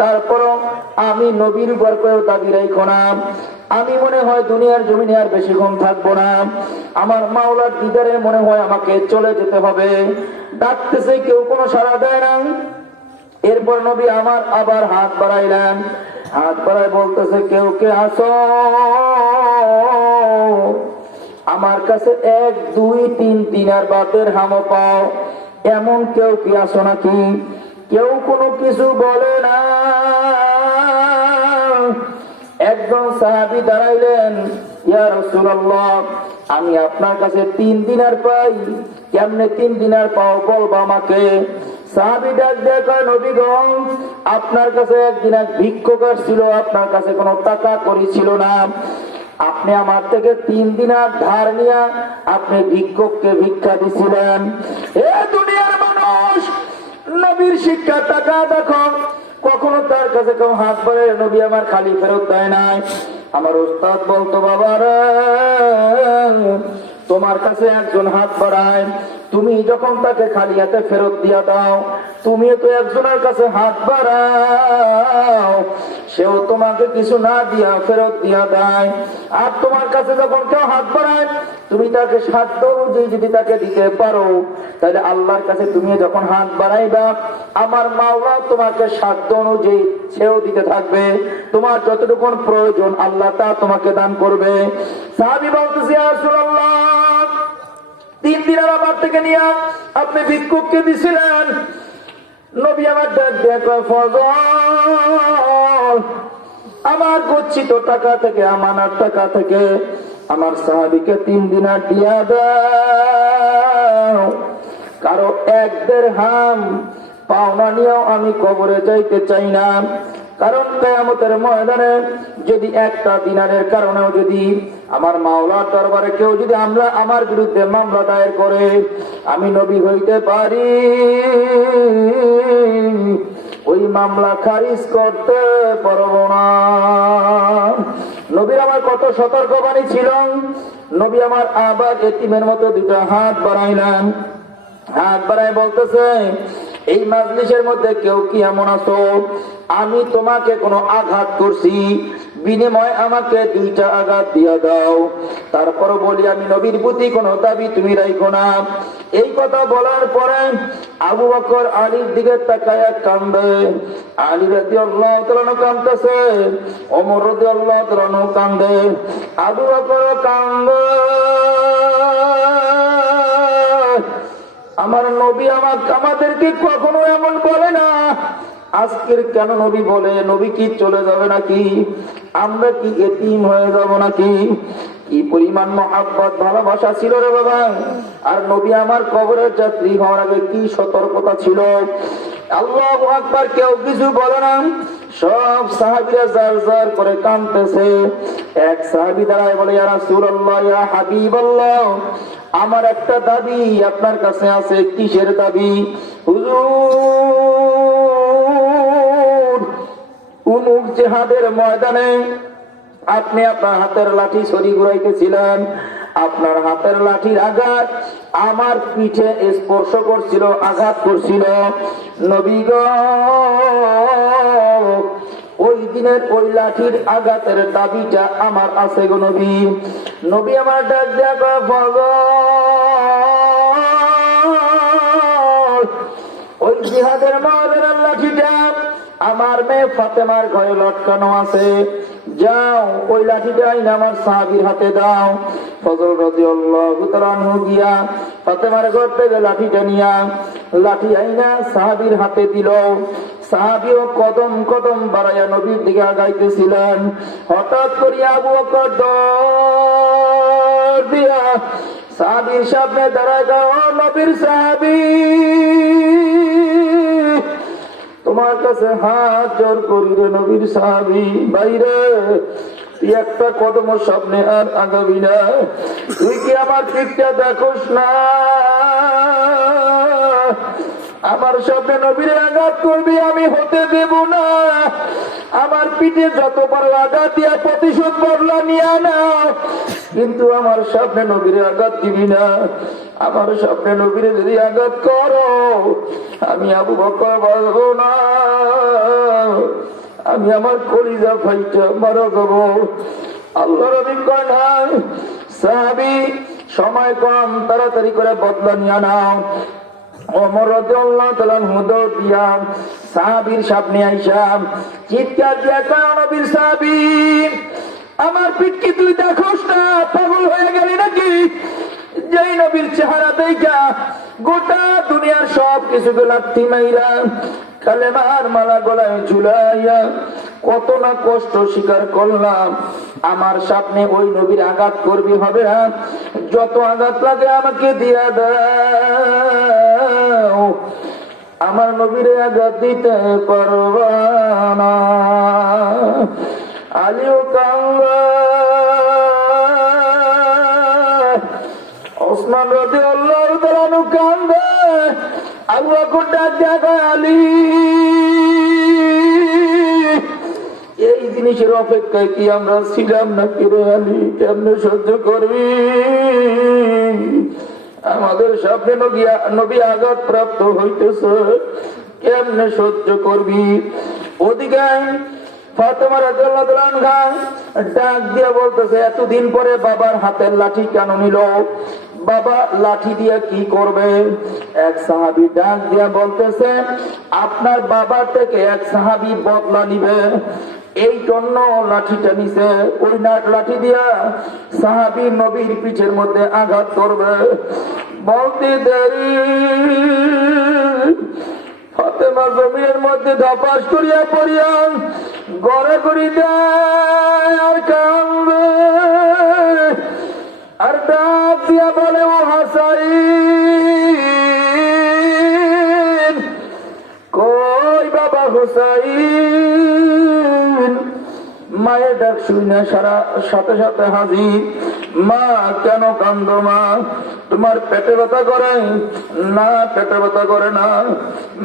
তারপরও আমি নবীর উপর কেউ দাবি রাখো না। আমি মনে হয় দুনিয়ার জমিনে আর বেশিক্ষণ থাকবো না। আমার মাওলার দিদারে মনে হয় আমাকে চলে যেতে হবে। ডাকতেছে, কেউ কোনো সাড়া দেয় না। এরপর নবী আমার আবার হাত বাড়াইলেন। হাত বাড়ায় বলতেছে, কেউ কে আসো? আমার কাছে 1, 2, 3 দিনার বাতের হামো পাও, এমন কেউ কি আসো নাকি? কেউ কোনো কিছু বলে না। একজন সাহাবী দাঁড়াইলেন, ইয়া রাসূলুল্লাহ, আমি আপনার কাছে 3 দিনার পাই, কেমনে 3 দিনার পাও বলবো আমাকে। সাহাবী ডাক দিয়ে কয়, নবী গো, আপনার কাছে একদিন এক ভিক্ষুক ছিল, আপনার কাছে কোনো টাকা কড়ি ছিল না। আপনি আমার থেকে 3 দিনার ধার নিয়ে আপনি ভিক্ষুককে ভিক্ষা দিছিলেন। এ দুনিয়ার মানুষ, নবীর শিক্ষা টাকা দেখো, কখনো তার কাছে কেউ হাত বাড়ায় নবী আমার খালি ফেরত দেয় নাই। আমার উস্তাদ বলতো, বাবা রে, তোমার কাছে একজন হাত বাড়ায়, তুমি যখন তাকে খালি হাতে ফেরত দিয়া দাও, তুমিও তো একজনের কাছে হাত বাড়াও, সেও তোমাকে কিছু না দিয়া ফেরত দিয়া দেয়। আর তোমার কাছে যখন কেউ হাত বাড়ায়, তুমি তাকে সাধ্য অনুযায়ী যদি তাকে দিতে পারো, তাহলে আল্লাহর কাছে তুমি যখন হাত বাড়াইবা, আমার মাওলা তোমাকে সাধ্য অনুযায়ী সেও দিতে থাকবে। তোমার যতটুকু প্রয়োজন আল্লাহ তা তোমাকে দান করবে। সাহাবী বলতেছে, ইয়া রাসূলুল্লাহ, 3 দিনের আমার থেকে নিয়ে আপনি ভিক্ষুককে দিছিলেন। নবী আমার ডাক দিয়ে কয়, ফজল, আমার গচ্ছিত টাকা থেকে, আমানার টাকা থেকে আমার সাহাবীকে 3 দিনার দিয়া দাও। কারো 1 দিরহাম পাওনা নিয়েও আমি কবরে যাইতে চাই না। কারণ কিয়ামতের ময়দানে যদি একটা দিনারের কারণেও যদি আমার মাওলার দরবারে কেউ যদি আমার বিরুদ্ধে মামলা দায়ের করে, আমি নবী হইতে পারি, ওই মামলা খারিজ করতে পারবো না। নবীর আমার কত সতর্কবাণী ছিল। নবী আমার আবার এতিমের মতো 2টা হাত বাড়াইলেন। হাত বাড়াই বলতেছে, এই মাজলিসের মধ্যে কেউ কি এমন আছো, আমি তোমাকে কোনো আঘাত করছি, বিনিময় আমাকে 2টা আঘাত দিয়া দাও। তারপর বলি আমি নবীর প্রতি কোনো দাবি তুমি রাখো না। এই কথা বলার পরে আবু বকর আলীর দিকে তাকায়া কান্দে। আলী রাদিয়াল্লাহু তাআলা কাঁদতেছে, ওমর রাদিয়াল্লাহু তাআলা কান্দে, আবু বকর কান্দে। আমার নবী আমাদেরকে কখনো এমন বলে না, আজকের কেন নবী বলে? নবী কি চলে যাবে নাকি? আমরা কি এতিম হয়ে যাব নাকি? কি পরিমাণ মহাব্বত ভালোবাসা ছিল রে বাবা। আর নবী আমার কবরের যাত্রী হওয়ার আগে কি সতর্কতা ছিল। আল্লাহু আকবার। কেউ কিছু বলে না, সব সাহাবীরা জার জার করে কাঁদতেছে। এক সাহাবী দাঁড়ায় বলে, ইয়া রাসূলুল্লাহ, ইয়া হাবিবাল্লাহ, আমার একটা দাবি আপনার কাছে আছে। কিসের দাবি? হুজুর, উমুক জিহাদের ময়দানে আপনি আপনার হাতের লাঠি ছড়ি ঘুরাইতেছিলেন, আপনার হাতের লাঠির আঘাত আমার পিঠে স্পর্শ করছিল, আঘাত করছিল। নবী গো, ওই দিনের ওই লাঠির আঘাতের দাবিটা আমার আছে গো নবী। নবী আমার ডাক দেয়া ওই জিহাদের ময়দানের লাঠিটা আমার মেয়ে ফাতেমার ঘরে লটকানো আছে, যাও ওই লাঠিটা আইনা আমার সাহাবীর হাতে দাও। ফজল রাদিয়াল্লাহু তাআলা আনহু গিয়া ফাতেমার ঘর থেকে লাঠিটা নিয়া লাঠি আইনা সাহাবীর হাতে দিল। সাহাবীও কদম কদম বাড়াইয়া নবীর দিকে আগাইতেছিলেন। হঠাৎ করে আবু বকর দৌড় দিয়া সাহাবীর সামনে দাঁড়ায়, নবীর সাহাবী, তোমার কাছে হাত জোর করি রে নবীর সাহাবী। বাইরে তুই একটা কদম সামনে আর আগাবি না। তুই কি আমার পিঠটা দেখোস না? আমার সামনে নবীর আঘাত করবি, আমি হতে দেব না। আমার পিঠে যত পারো আঘাত দিয়া প্রতিশোধ বদলা নিয়ে নাও, কিন্তু আমার সামনে নবীর আঘাত দিবি না। আমার সামনে নবীর যদি আঘাত করো, আমি আবু বকর বাঁচবো না, আমি আমার কলিজা ফাইটা মারা যাব। আল্লাহ নবী কয় না, সাহাবী সময় কম, তাড়াতাড়ি করে বদলা নিয়ে নাও। ওমর রাদিয়াল্লাহু তাআলা দৌড় দিয়া সাহাবীর সামনে আইসা চিৎকার দিয়া কয়, নবীর সাহাবী, আমার পিঠ কি তুই দেখোস না? পাগল হয়ে গেলি নাকি? যেই নবীর চেহারা দেখা গোটা দুনিয়ার সব কিছুকে লাথি মাইরা কালেমার মালা গলায় ঝুলাইয়া কত না কষ্ট স্বীকার করলাম। আমার সামনে ওই নবীর আঘাত করবি হবে না, যত আঘাত লাগে আমাকে দিয়া দাও, আমার নবীরে আঘাত দিতে পারবা না। আলীও কাঙ্গা, ওসমান রাদিয়াল্লাহু তাআলা আনহু কান্দে। আবু বকর ডাক দেয়া কয়, আলী, এই জিনিসের অপেক্ষায় কি আমরা ছিলাম নাকি রে আলী? কেমনে সহ্য করবি? আমাদের সামনে নবী আঘাত প্রাপ্ত হইতেছে, কেমনে সহ্য করবি? ওদিকে ফাতেমা রাদিয়াল্লাহু তাআলা আনহা ডাক দিয়ে বলতেছে, এতদিন পরে বাবার হাতের লাঠি কেন নিল? বাবা লাঠি দিয়ে কি করবে? এক সাহাবী ডাক দিয়ে বলতেছে, আপনার বাবা থেকে এক সাহাবী বদলা নিবে, এই জন্য লাঠিটা নিছে। ওই লাঠি দিয়া সাহাবী নবীর পিঠের মধ্যে আঘাত করবে। বলতে দেরি ফাতেমা জমিনের মধ্যে ধপাস করিয়া পড়িয়া গড়াগড়ি দেয় আর কান্দে, আর ডাক দিয়া বলে, ও হুসাইন, কই বাবা হুসাইন? মায়ের ডাক শুনে সাথে সাথে হাজির। মা, কেন কান্দো মা? তোমার পেটে ব্যথা করে? না, পেটে ব্যথা করে না।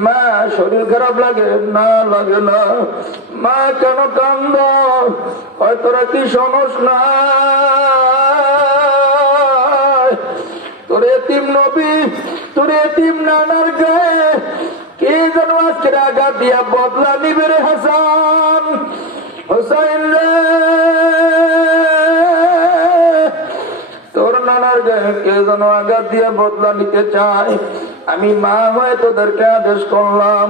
মা, শরীর খারাপ লাগে? না, লাগে না। মা, কেন কান্দো? তোরা কি শোনস না? তোর এতিম নবী, তোর এতিম নানার গায়ে কে যেন আজকে আঘাত দিয়া বদলা নিবে রে হাসান। হোসাইন রে, তোর নানার গায়ে কে যেন আঘাত দিয়ে বদলা নিতে চায়। আমি মা হয়ে তোদেরকে আদেশ করলাম,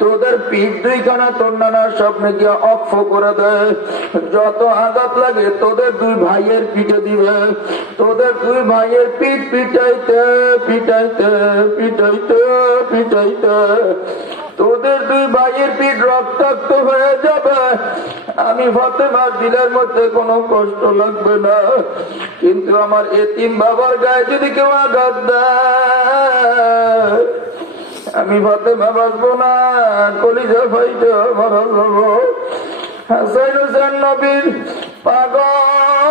তোদের পিঠ দুইখানা তোর নানার স্বপ্নে গিয়ে অক্ষ করে দেয়। যত আঘাত লাগে তোদের দুই ভাইয়ের পিঠে দিবে। তোদের দুই ভাইয়ের পিঠ পিটাইতে পিটাইতে পিটাইতে পিটাইতে তোদের দুই ভাইয়ের পিঠ রক্তাক্ত হয়ে যাবে। আমি ফাতেমার দিলের মধ্যে কোনো কষ্ট লাগবে না, কিন্তু আমার এতিম বাবার গায়ে যদি কেউ আঘাত দেয়, আমি ফাতেমা বাঁচবো না, কলিজা ফাইটে মারা যাবো। হাসান হোসেন নবীর পাগল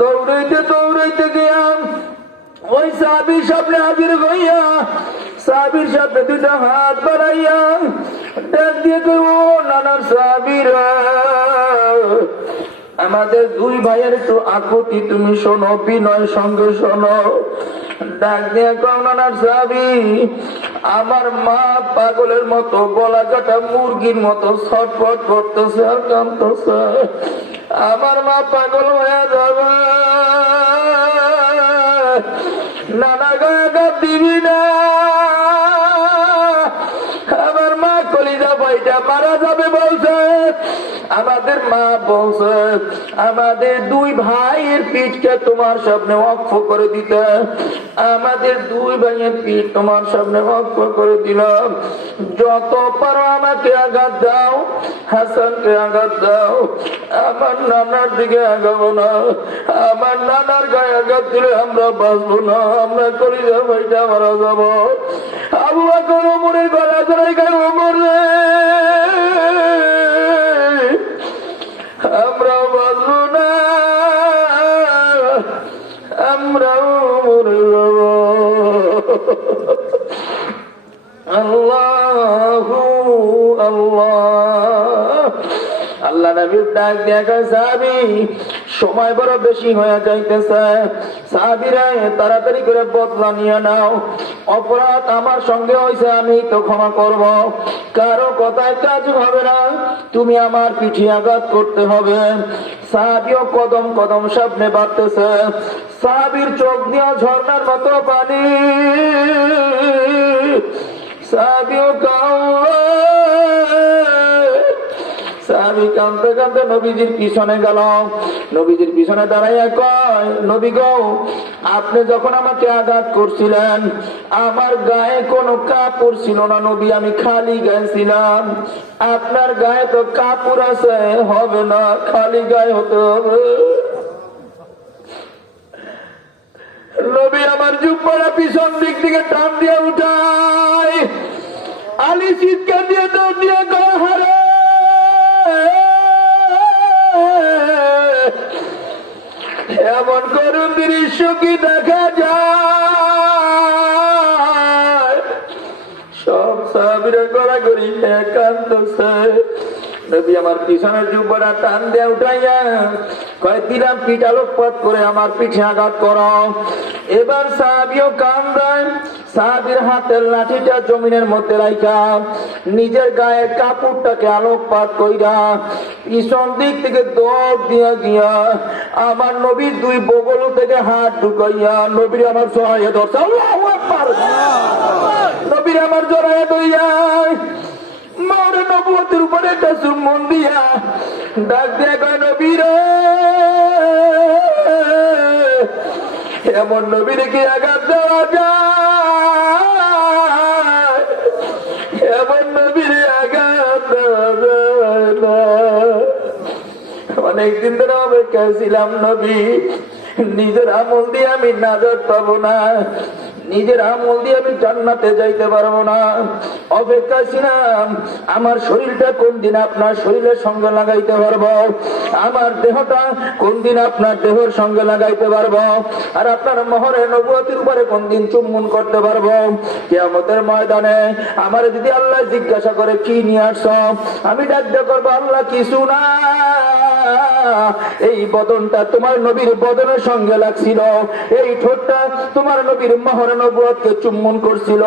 দৌড়াইতে দৌড়াইতে গিয়াম ওই সাহাবীর সামনে হাজির হইয়া সাহাবীর সাথে দুটা হাত বাড়াইয়া ডাক দিয়ে কইব, নানার সাহাবীরা, আমাদের দুই ভাইয়ের একটু আকুতি তুমি শোনো, বিনয় সঙ্গে শোনো। ডাক দিয়ে কও, নানার সাহাবী, আমার মা পাগলের মতো গলা কাটা মুরগির মতো ছটফট করতেছে আর কাঁদতেছে। আমার মা পাগল হয়ে যাবে, নানা গায়ে দিবি না, আমার মা কলিজা ভাইটা মারা যাবে বলছে। আমাদের মা বলছে আমাদের দুই ভাইয়ের পিঠকে তোমার সামনে অক্ষ করে দিতে। আমাদের দুই ভাইয়ের পিঠ তোমার সামনে অক্ষ করে দিলাম। যত পারো আমাকে আঘাত দাও, হাসানকে আঘাত দাও, আমার নানার দিকে আগাবো না। আমার নানার গায়ে আঘাত দিলে আমরা বাঁচবো না, আমরা কলিজা ভাইটা মারা যাবো। আবু বকর ওমরের গলা ধরে গায়ে, ওমর রে, আমরাও বাঁচবো না, আমরাও মরে যাব। আল্লাহু আল্লাহ। আল্লাহ নবীর ডাক দেখা, সাহাবী সময় বড় বেশি হয়ে যাইতেছে, সাহাবীরা তাড়াতাড়ি করে বদলা নিয়ে নাও। অপরাধ আমার সঙ্গে হয়েছে, আমি তো ক্ষমা করব, কারো কথায় কাজ হবে না, তুমি আমার পিঠে আঘাত করতে হবে। সাহাবীও কদম কদম সামনে বাড়তেছে, সাহাবীর চোখ দিয়া ঝর্ণার মতো পানি। সাহাবীও সাহাবী কাঁদতে কাঁদতে নবীজির পিছনে গেল। নবীজির পিছনে দাঁড়াইয়া কয়, নবী গো, আপনি যখন আমাকে আঘাত করছিলেন আমার গায়ে কোনো কাপড় ছিল না নবী, আমি খালি গায়ে ছিলাম। আপনার গায়ে তো কাপড় আছে, হবে না, খালি গায়ে হতে হবে। নবী আমার জুব্বাটা পিছন দিক থেকে টান দিয়ে উঠায়। আলী চিৎকার দিয়ে দৌড় দিয়ে কয়, হারে এমন করুণ দৃশ্য কি দেখা যায়। সব সাহাবীরা গড়াগড়ি কাঁদতেছে। নবী আমার পিছনের জুব্বাটা টান দিয়ে উঠাইয়া কয়, দিলাম পিঠ আলোকপাত করে আমার পিঠে আঘাত করো। এবার সাহাবীও কান্দায়, সাহাবীর হাতের লাঠিটা জমিনের মধ্যে রাইখা নিজের গায়ের কাপড়টাকে আলোকপাত কইরা পিছন দিক থেকে দৌড় দিয়া গিয়া আমার নবীর দুই বগল থেকে হাত ঢুকাইয়া নবীর আমার জড়াইয়া ধরছে। আল্লাহু আকবার। নবীর আমার জড়াইয়া ধইয়া মৌরে নবুয়তের উপরে একটা চুম্বন দিয়া ডাক দিয়া কয়, নবী রে, এমন নবী রেখে আঘাত দেওয়া যায়, এমন নবীর আঘাত দেওয়া যায় না। অনেকদিন ধরে অপেক্ষায় ছিলাম নবী, নিজের আমল দিয়ে আমি নাজাত পাবো না, নিজের আমল দিয়ে আমি জান্নাতে যাইতে পারবো না। অপেক্ষা ছিলাম আমার শরীরটা কোন দিন আপনার শরীরের সঙ্গে লাগাইতে পারবো, আমার দেহটা কোন দিন আপনার দেহের সঙ্গে লাগাইতে পারবো, আর আপনার মোহরে নবুয়তের উপরে কোন দিন চুম্বন করতে পারবো। কিয়ামতের ময়দানে আমার যদি আল্লাহ জিজ্ঞাসা করে কি নিয়ে আসছো, আমি ডাক দিয়ে করবো, আল্লাহ কিছু না, এই বদনটা তোমার নবীর বদনের সঙ্গে লাগছিল, এই ঠোঁটটা তোমার নবীর মোহর নবুয়তকে চুম্বন করছিল।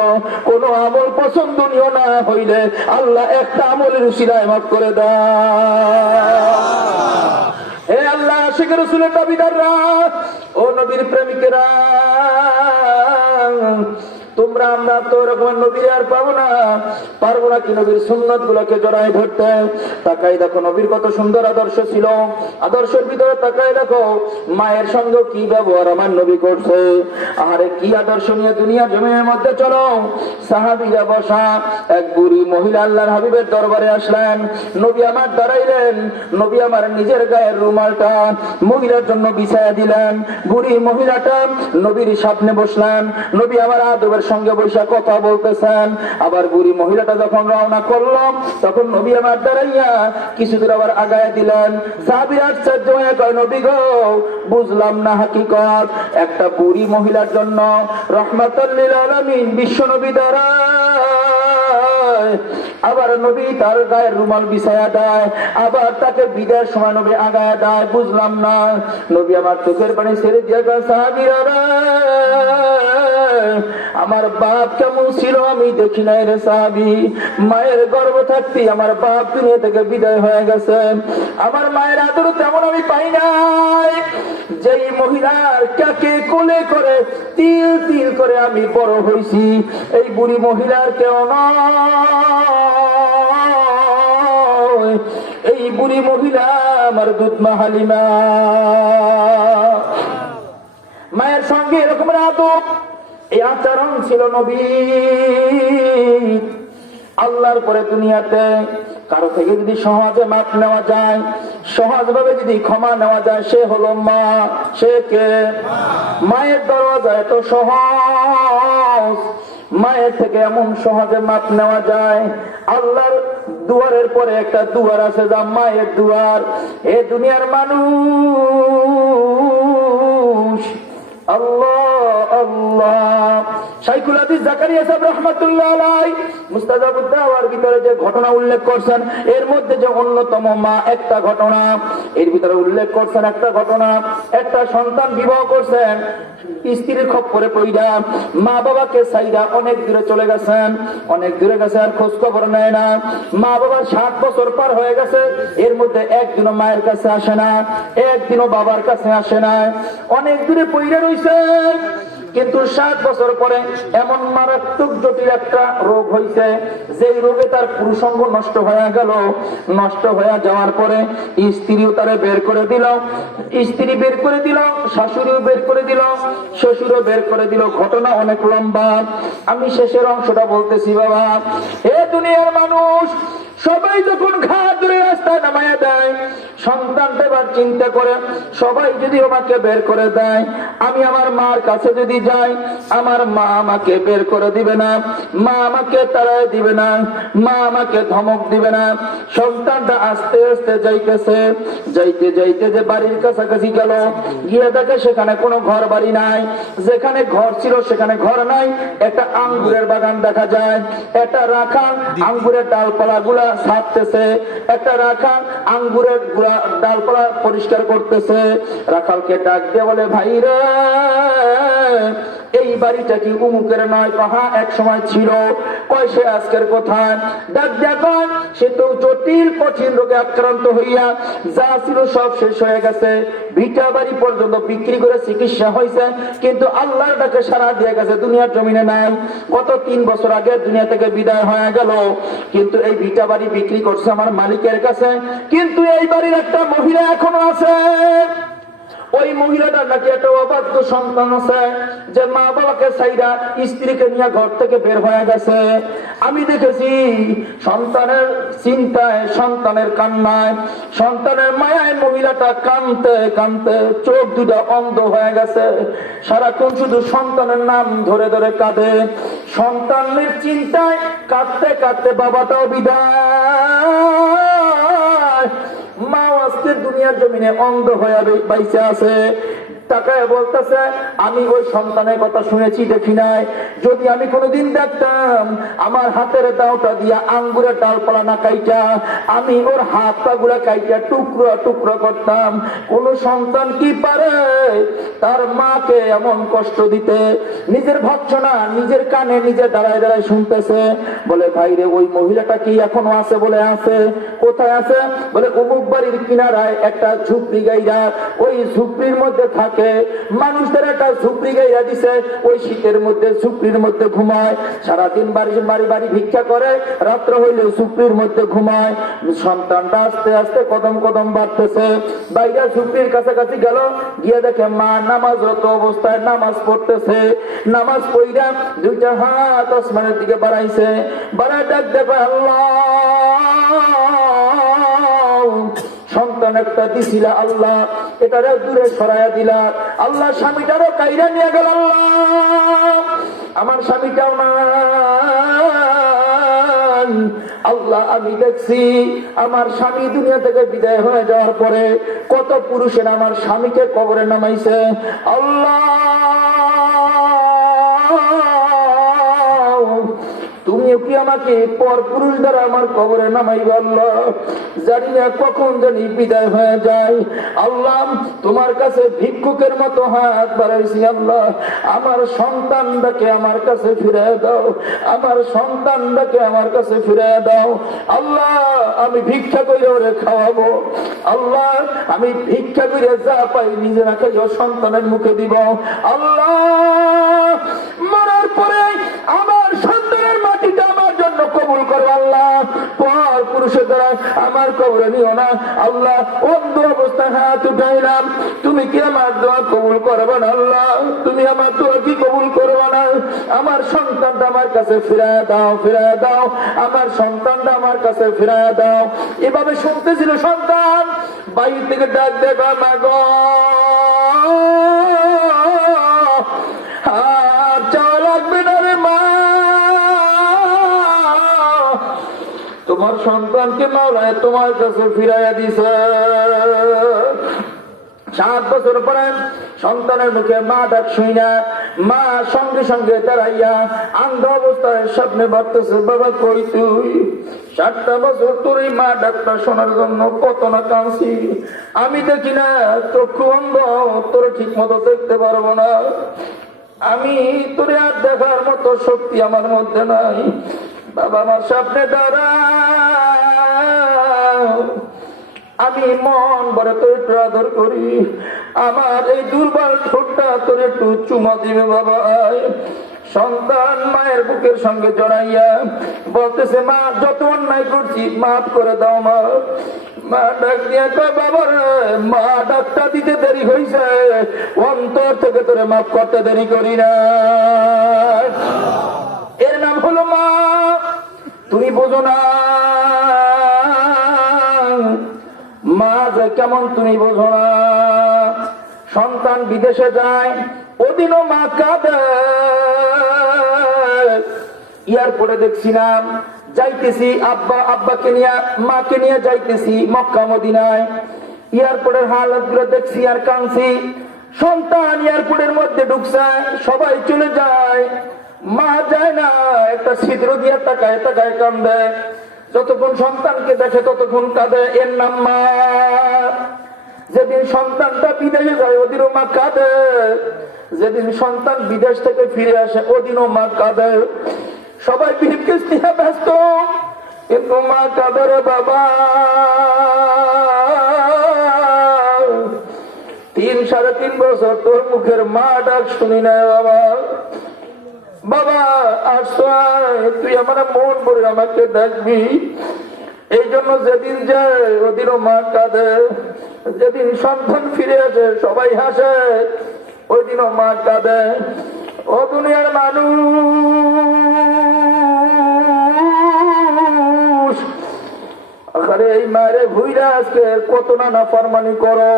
কোন আমল পছন্দনীয় না হইলে আল্লাহ একটা আমলের উসিলায় মাফ করে দাও। হে আল্লাহ, আশিক রাসূলের দাবিদাররা, ও নবীর প্রেমিকেরা, তোমরা আমরা তো এরকম নবী আর পাবো না, পারবো না কি নবীর সুন্নত গুলোকে জড়াই ধরতে? তাকাই দেখো নবীর কত সুন্দর আদর্শ ছিল, আদর্শের ভিতরে তাকাই দেখো মায়ের সঙ্গে কি ব্যবহার আমার নবী করছে। আরে কি আদর্শ নিয়ে দুনিয়া জমিনের মধ্যে চলো। সাহাবীরা বসা, এক বুড়ি মহিলা আল্লাহর হাবিবের দরবারে আসলেন। নবী আমার দাঁড়াইলেন, নবী আমার নিজের গায়ের রুমালটা মহিলার জন্য বিছায়া দিলেন। বুড়ি মহিলাটা নবীর সামনে বসলেন, নবী আমার আদবের সঙ্গে বসে কথা বলতেছেন। আবার বুড়ি মহিলাটা যখন রওনা করলো তখন নবী আমার দাঁড়াইয়া কিছু দূর আবার আগায় দিলেন। সাহাবীরা আশ্চর্য হয়ে কয়, নবী গো, বুঝলাম না হাকিকত, একটা বুড়ি মহিলার জন্য রহমাতুল লিল আলামিন বিশ্ব নবী দাঁড়ায়, আবার নবী তার গায়ের রুমাল বিছায়া দেয়, আবার তাকে বিদায়ের সময় নবী আগায় দেয়, বুঝলাম না। নবী আমার চোখের পানি ছেড়ে দিয়ে গেল, সাহাবীরা আমার বাপ কেমন ছিল আমি দেখি নাই রে সাহাবী, মায়ের গর্ভ থাকতে আমার বাপ দুনিয়া থেকে বিদায় হয়ে গেছে, আমার মায়ের আদর তেমন আমি পাই নাই। যেই মহিলার কাকে কোলে করে তিল তিল করে আমি বড় হয়েছি, এই বুড়ি মহিলার কেউ নয়, এই বুড়ি মহিলা আমার দুধ মা হালিমা। মায়ের সঙ্গে এরকম আদব, এই আচরণ ছিল নবী। আল্লাহর পরে দুনিয়াতে কারো থেকে যদি সহজে মাপ নেওয়া যায়, সহজ ভাবে যদি ক্ষমা নেওয়া যায়, সে হলো মা। সে কে? মায়ের দরওয়াজা এত সহজ, মায়ের থেকে এমন সহজে মাপ নেওয়া যায়। আল্লাহর দুয়ারের পরে একটা দুয়ার আছে, যা মায়ের দুয়ার। এ দুনিয়ার মানুষ আল্লাহ আল্লাহ। শাইখুল হাদিস জাকারিয়া সাহেব রাহমাতুল্লাহ আলাইহি মুস্তাজাবুদ দাওয়ার ভিতরে যে ঘটনা উল্লেখ করছেন, এর মধ্যে যে অন্যতম মা একটা ঘটনা এর ভিতরে উল্লেখ করছেন। একটা ঘটনা, একটা সন্তান বিবাহ করছেন, স্ত্রীর খপ্পরে পড়া মা বাবাকে সাইরা অনেক দূরে চলে গেছেন, অনেক দূরে গেছে, আর খোঁজ খবর নেয় না। মা বাবার 60 বছর পার হয়ে গেছে, এর মধ্যে একদিনও মায়ের কাছে আসে না, একদিনও বাবার কাছে আসে না, অনেক দূরে পড়ে রইছে। কিন্তু 60 বছর পরে এমন মারাত্মক জটিল একটা রোগ হয়েছে, যে রোগে তার পুরুষাঙ্গ নষ্ট হয়ে গেল। নষ্ট হয়ে যাওয়ার পরে স্ত্রীও তারে বের করে দিল, স্ত্রী বের করে দিল, শাশুড়িও বের করে দিল, শ্বশুরও বের করে দিল। ঘটনা অনেক লম্বা, আমি শেষের অংশটা বলতেছি। বাবা, এ দুনিয়ার মানুষ সবাই যখন ঘাট ধরে রাস্তায় নামাইয়া দেয়, সন্তানটা এবার চিন্তা করে, সবাই যদি আমাকে বের করে দেয়, আমি আমার মার কাছে যদি যাই, আমার মা আমাকে বের করে দিবে না, মা আমাকে তাড়ায় দিবে না, মা আমাকে ধমক দিবে না। সন্তানটা আস্তে আস্তে যাইতেছে, যাইতে যাইতে যে বাড়ির কাছাকাছি গেল, গিয়ে দেখে সেখানে কোনো ঘর বাড়ি নাই, যেখানে ঘর ছিল সেখানে ঘর নাই। একটা আঙ্গুরের বাগান দেখা যায়, একটা রাখাল আঙ্গুরের ডালপালা গুলা ছাড়তেছে, একটা রাখাল আঙ্গুরের ডালপালা পরিষ্কার করতেছে। রাখালকে ডাক দিয়ে বলে, ভাইরা, এই বাড়িটা কি উমুকের নয়? কহা এক সময় ছিল। কয় সে আজকের কথা? ডাক দেখুন, সে তো জটিল কঠিন রোগে আক্রান্ত হইয়া যা ছিল সব শেষ হয়ে গেছে, ভিটা বাড়ি পর্যন্ত বিক্রি করে চিকিৎসা হয়েছে, কিন্তু আল্লাহর ডাকে সারা দিয়ে গেছে, দুনিয়ার জমিনে নাই। গত 3 বছর আগে দুনিয়া থেকে বিদায় হয়ে গেল, কিন্তু এই ভিটা বাড়ি বিক্রি করছে আমার মালিকের কাছে। কিন্তু এই বাড়ির একটা মহিলা এখনো আছে। ওই মহিলাটার নাকি একটা অবাধ্য সন্তান আছে, যে মা বাবাকে সাইরা স্ত্রীকে নিয়ে ঘর থেকে বের হয়ে গেছে। আমি দেখেছি সন্তানের চিন্তায়, সন্তানের কান্নায়, সন্তানের মায়ায় মহিলাটা কাঁদতে কাঁদতে চোখ দুটা অন্ধ হয়ে গেছে। সারাক্ষণ শুধু সন্তানের নাম ধরে ধরে কাঁদে। সন্তানের চিন্তায় কাঁদতে কাঁদতে বাবাটাও বিদায়। মা আজকে দুনিয়ার জমিনে অন্ধ হয়ে বাইচে আছে। তাকায় বলতেছে, আমি ওই সন্তানের কথা শুনেছি, দেখি নাই। যদি আমি কোনোদিন দেখতাম আমার হাতের দাওটা দিয়া আঙ্গুরের ডালপালা না কাইটা আমি ওর হাত পা গুলা কাইটা টুকরো টুকরো করতাম। কোন সন্তান কি পারে তার মাকে এমন কষ্ট দিতে? নিজের ভৎসনা নিজের কানে নিজে দাঁড়ায় দাঁড়ায় শুনতেছে। বলে ভাইরে, ওই মহিলাটা কি এখনো আছে? বলে আছে। কোথায় আছে? বলে অমুক বাড়ির কিনারায় একটা ঝুপড়ি গাইরা, ওই ঝুপড়ির মধ্যে থাকে। মানুষদের একটা ঝুপড়ি গাইরা দিছে, ওই শীতের মধ্যে ঝুপড়ির মধ্যে ঘুমায়। সারাদিন বাড়ি বাড়ি বাড়ি ভিক্ষা করে, রাত্র হইলে ঝুপড়ির মধ্যে ঘুমায়। সন্তানটা আস্তে আস্তে কদম কদম বাড়তেছে। বাইরা ঝুপড়ির কাছাকাছি গেল, গিয়ে দেখে মা নামাজরত অবস্থায় নামাজ পড়তেছে। নামাজ পড়িয়া দুইটা হাত আসমানের দিকে বাড়াইছে, বাড়ায় ডাক দেবে আল্লাহ। সন্তান একটা দিছিলা আল্লাহ, এটারে দূরে সরাইয়া দিলা আল্লাহ। স্বামীটারও কাইরা নিয়ে গেল আল্লাহ, আমার স্বামীটাও না আল্লাহ। আমি দেখছি আমার স্বামী দুনিয়া থেকে বিদায় হয়ে যাওয়ার পরে কত পুরুষের আমার স্বামীকে কবরে নামাইছে আল্লাহ। তুমিও কি আমাকে পর পুরুষ দ্বারা আমার কবরে নামাইবে আল্লাহ? জানি না কখন জানি বিদায় হয়ে যায় আল্লাহ। তোমার কাছে ভিক্ষুকের মতো হাত বাড়াইছি আল্লাহ, আমার সন্তানটাকে আমার কাছে ফিরে দাও, আমার সন্তানটাকে আমার কাছে ফিরে দাও আল্লাহ। আমি ভিক্ষা করে ওরে খাওয়াবো আল্লাহ, আমি ভিক্ষা করে যা পাই নিজে না খাইও সন্তানের মুখে দিব আল্লাহ। মরার পরে আমার সন্তানের মাটিটা আমার জন্য কবুল করো আল্লাহ। পর পুরুষের দ্বারা আমার কবরে নিও না আল্লাহ। অন্ধ অবস্থায় হাত উঠাইলাম, তুমি কি আমার দোয়া কবুল করবে না আল্লাহ? তুমি আমার দোয়া কি কবুল করবে না? আমার সন্তানটা আমার কাছে ফিরায় দাও, ফিরায় দাও, আমার সন্তানটা আমার কাছে ফিরায় দাও। এভাবে শুনতেছিল সন্তান, বাইরে থেকে ডাক দেবা মা গো, আর চাওয়া লাগবে না রে মা, তোমার সন্তানকে মাওলায় তোমার কাছে ফিরাইয়া দিছে। 7 বছর পরে সন্তানের মুখে মা ডাক শুই না, মা সঙ্গে সঙ্গে দাঁড়াইয়া আন্ধ অবস্থায় স্বপ্নে ভাবতেছে, বাবা কই তুই? 7টা বছর তোর এই মা ডাকটা শোনার জন্য কত না কাঁদছি। আমি দেখি না, চক্ষু অন্ধ, তোর ঠিক মতো দেখতে পারবো না। আমি তোর আর দেখার মতো শক্তি আমার মধ্যে নাই। বাবা আমার সামনে দাঁড়া, আমি মন বড় তোর একটু আদর করি, আমার এই দুর্বল ঠোঁটটা তোর একটু চুমা দিবে বাবা। সন্তান মায়ের বুকের সঙ্গে জড়াইয়া বলতেছে, মা যত অন্যায় করছি মাফ করে দাও মা। মা ডাক দিয়ে কয়, বাবা রে, মা ডাকটা দিতে দেরি হয়েছে, অন্তর থেকে তোরে মাফ করতে দেরি করি না। এর নাম হলো মা। তুমি বোঝো না মা যে কেমন, তুমি বোঝো না। সন্তান বিদেশে যায়, ওদিনও মা কাঁদে। এয়ারপোর্টে দেখছিলাম, যাইতেছি আব্বাকে নিয়ে মাকে নিয়ে যাইতেছি মক্কা মদিনায়। এয়ারপোর্টের হালত গুলো দেখছি আর কাঁদছি। সন্তান এয়ারপোর্টের মধ্যে ঢুকছে, সবাই চলে যায়, মা যায় না। একটা ছিদ্র দিয়ে তাকায় তাকায় কান্দে। যতক্ষণ সন্তানকে দেখে ততক্ষণ কাঁদে। এর নাম মা। যেদিন সন্তানটা বিদেশে যায় ওদিনও মা কাঁদে, যেদিন সন্তান বিদেশ থেকে ফিরে আসে ওদিনও মা কাঁদে। সবাই বিরকেশ নিয়ে ব্যস্ত, কিন্তু মা কাঁদে রে বাবা। 3-3.5 বছর তোর মুখের মা ডাক শুনি না বাবা। বাবা আশ্রয়, তুই আমার মন ভরে আমাকে ডাকবি। এই জন্য যেদিন যায় ওদিনও মা কাঁদে। যেদিন সন্তান ফিরে আসে সবাই হাসে, ওই দিনও মা কাঁদে। ও দুনিয়ার মানুষ, আরে এই মায়ের ভুইরা আজকে কত না নাফরমানি করো,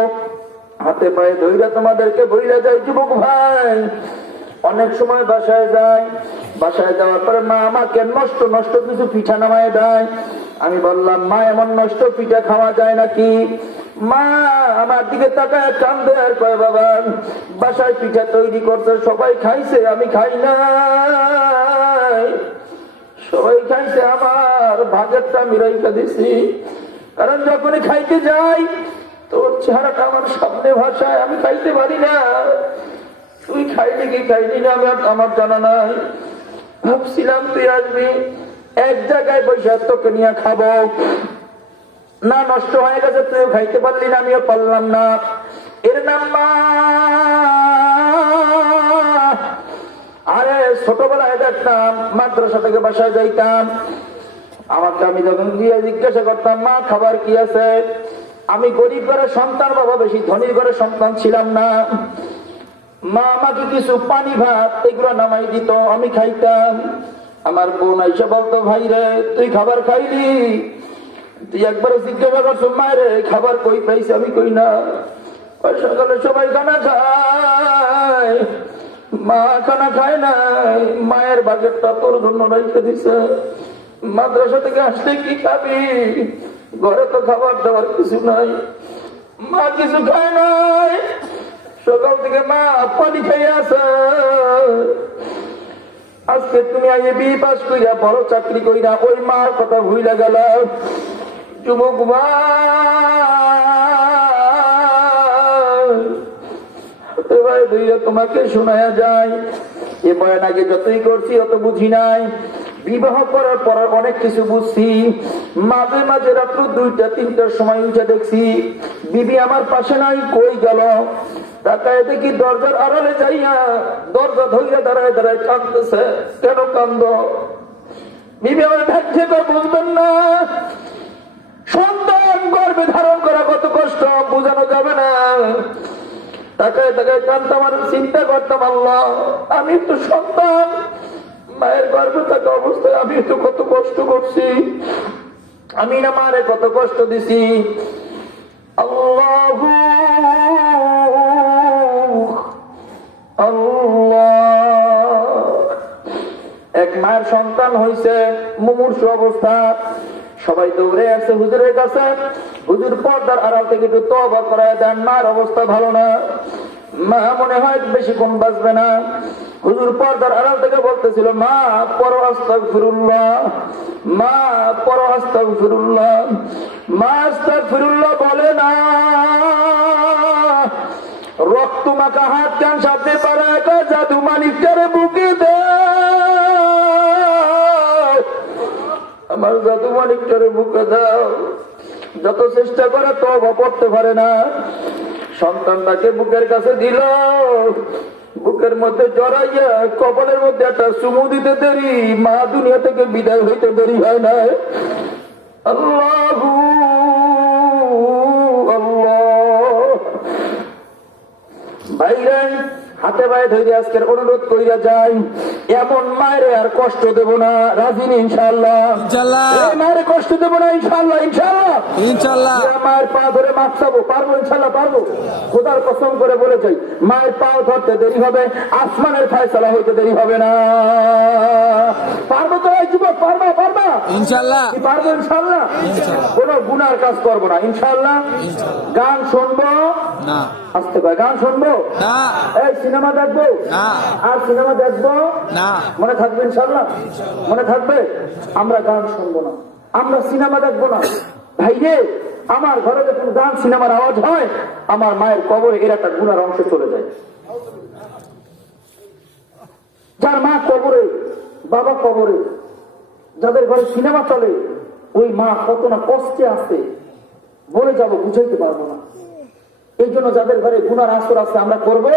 হাতে পায়ে ধইরা তোমাদেরকে ভুইরা যায়। যুবক ভাই, অনেক সময় বাসায় যায়, বাসায় যাওয়ার পরে মা আমাকে নষ্ট নষ্ট কিছু পিঠা নামায় দেয়। আমি বললাম, মা এমন নষ্ট পিঠা খাওয়া যায় নাকি? মা আমার দিকে তাকায় কান্দে আর কয়, বাবা বাসায় পিঠা তৈরি করছে, সবাই খাইছে, আমি খাই নাই। সবাই খাইছে, আমার ভাগেরটা আমি রাইখা দিছি। কারণ যখনই খাইতে যাই তোর চেহারাটা আমার সামনে ভাষায়, আমি খাইতে পারি না। তুই খাইলি কি খাইলি না আমার জানা নাই। ভাবছিলাম তুই আসবি, এক জায়গায় বসে তোকে নিয়ে খাবো না, নষ্ট হয়ে গেছে, তুইও খাইতে পারলি না, আমিও পারলাম না। এর নাম মা। আরে ছোটবেলায় দেখতাম মাদ্রাসা থেকে বাসায় যাইতাম, আমাকে আমি যখন গিয়ে জিজ্ঞাসা করতাম, মা খাবার কি আছে? আমি গরিব ঘরের সন্তান, বাবা বেশি ধনীর ঘরের সন্তান ছিলাম না। মা আমাকে কিছু পানি ভাত এগুলো নামাই দিত, আমি খাইতাম। আমার বোন আইসা বলতো, ভাই রে তুই খাবার খাইলি? তুই একবার জিজ্ঞাসা করছো মায়ের খাবার কই পাইছি? আমি কই না। সকালে সবাই খানা খায়, মা খানা খায় নাই, মায়ের বাগেরটা তোর জন্য রেখে দিছে। মাদ্রাসা থেকে আসলে কি খাবি? ঘরে তো খাবার দাবার কিছু নাই, মা কিছু খায় নাই। সকাল থেকে মা পানি খাইয়া আছে। আজকে তুমি আগে বিয়ে পাস কইরা বড় চাকরি কইরা ওই মার কথা ভুইলা গেল। যুবক ভাই তোমাকে শোনায়া যায়, এ বয়ান আগে যতই করছি অত বুঝি নাই। বিবাহ করার পর অনেক কিছু বুঝছি। মাঝে মাঝে রাত্র 2টা-3টার সময় উঠে দেখছি বিবি আমার পাশে নাই, কই গেল? তাকায় দেখি দরজার আড়ালে যাইয়া দরজা ধইয়া দাঁড়ায় দাঁড়ায় কাঁদতেছে। কেন কান্দ? বিবি আমার ব্যাখ্যা করে বুঝবেন না। সন্তান গর্ভে ধারণ করা কত কষ্ট বোঝানো যাবে না। তাকায় তাকায় কাঁদতাম আর চিন্তা করতাম, আল্লাহ আমি তো সন্তান, মায়ের গর্ভে থাকা অবস্থায় আমি তো কত কষ্ট করছি, আমি না মারে কত কষ্ট দিছি। আল্লাহ এক মায়ের সন্তান হয়েছে, মুমূর্ষু অবস্থা। সবাই দৌড়ে আসছে হুজুরের কাছে। হুজুর পর্দার আড়াল থেকে একটু তওবা করায় দেন, মার অবস্থা ভালো না, মা মনে হয় বেশিক্ষণ বাঁচবে না। হুজুর পর্দার আড়াল থেকে বলতেছিল, মা পড়ো আস্তাগফিরুল্লাহ, মা পড়ো আস্তাগফিরুল্লাহ। মা আস্তাগফিরুল্লাহ বলে না, রক্ত মাখা হাত কান সাথে পাড়ায় জাদু মালিকটারে বুকে দে, আমার জাদু মালিকটারে বুকে দাও। যত চেষ্টা করে তওবা পড়তে পারে না। সন্তানটাকে বুকের কাছে দিল, বুকের মধ্যে জড়াইয়া কপালের মধ্যে একটা চুমু দিতে দেরি, মা দুনিয়া থেকে বিদায় হইতে দেরি হয় না। আল্লাহু আল্লাহ। ভাইরা হাতে পায়ে ধরে আজকের অনুরোধ কইরা যাই, এমন মায়ের আর কষ্ট দেব না, রাজি ইনশাআল্লাহ? মায়ের কষ্ট দেব না ইনশাআল্লাহ? ইনশাআল্লাহ ইনশাআল্লাহ। মায়ের পা ধরে মাপ চাবো, পারবো ইনশাআল্লাহ? পারবো। খোদার কসম করে বলে যাই, মায়ের পাও ধরতে দেরি হবে, আসমানের ফয়সালা হইতে দেরি হবে না। পারবো তো এই যুবক? পারবা? পারবা ইনশাআল্লাহ? পারবো ইনশাআল্লাহ। কোন গুনার কাজ করবো না ইনশাআল্লাহ। গান শুনবো না, আসতে পারে গান শুনবো না। এই সিনেমা দেখবো না, আর সিনেমা দেখবো না। মনে থাকবে ইনশাআল্লাহ? মনে থাকবে? আমরা গান শুনবো না, আমরা সিনেমা দেখবো না। ভাইরে আমার ঘরে যখন গান সিনেমার আওয়াজ হয়, আমার মায়ের কবরে এর একটা গুনার অংশ চলে যায়। যার মা কবরে, বাবা কবরে, যাদের ঘরে সিনেমা চলে, ওই মা কত না কষ্টে আসে বলে যাবো, বুঝাইতে পারবো না। এই জন্য যাদের ঘরে গুনার আসর আছে আমরা করবো,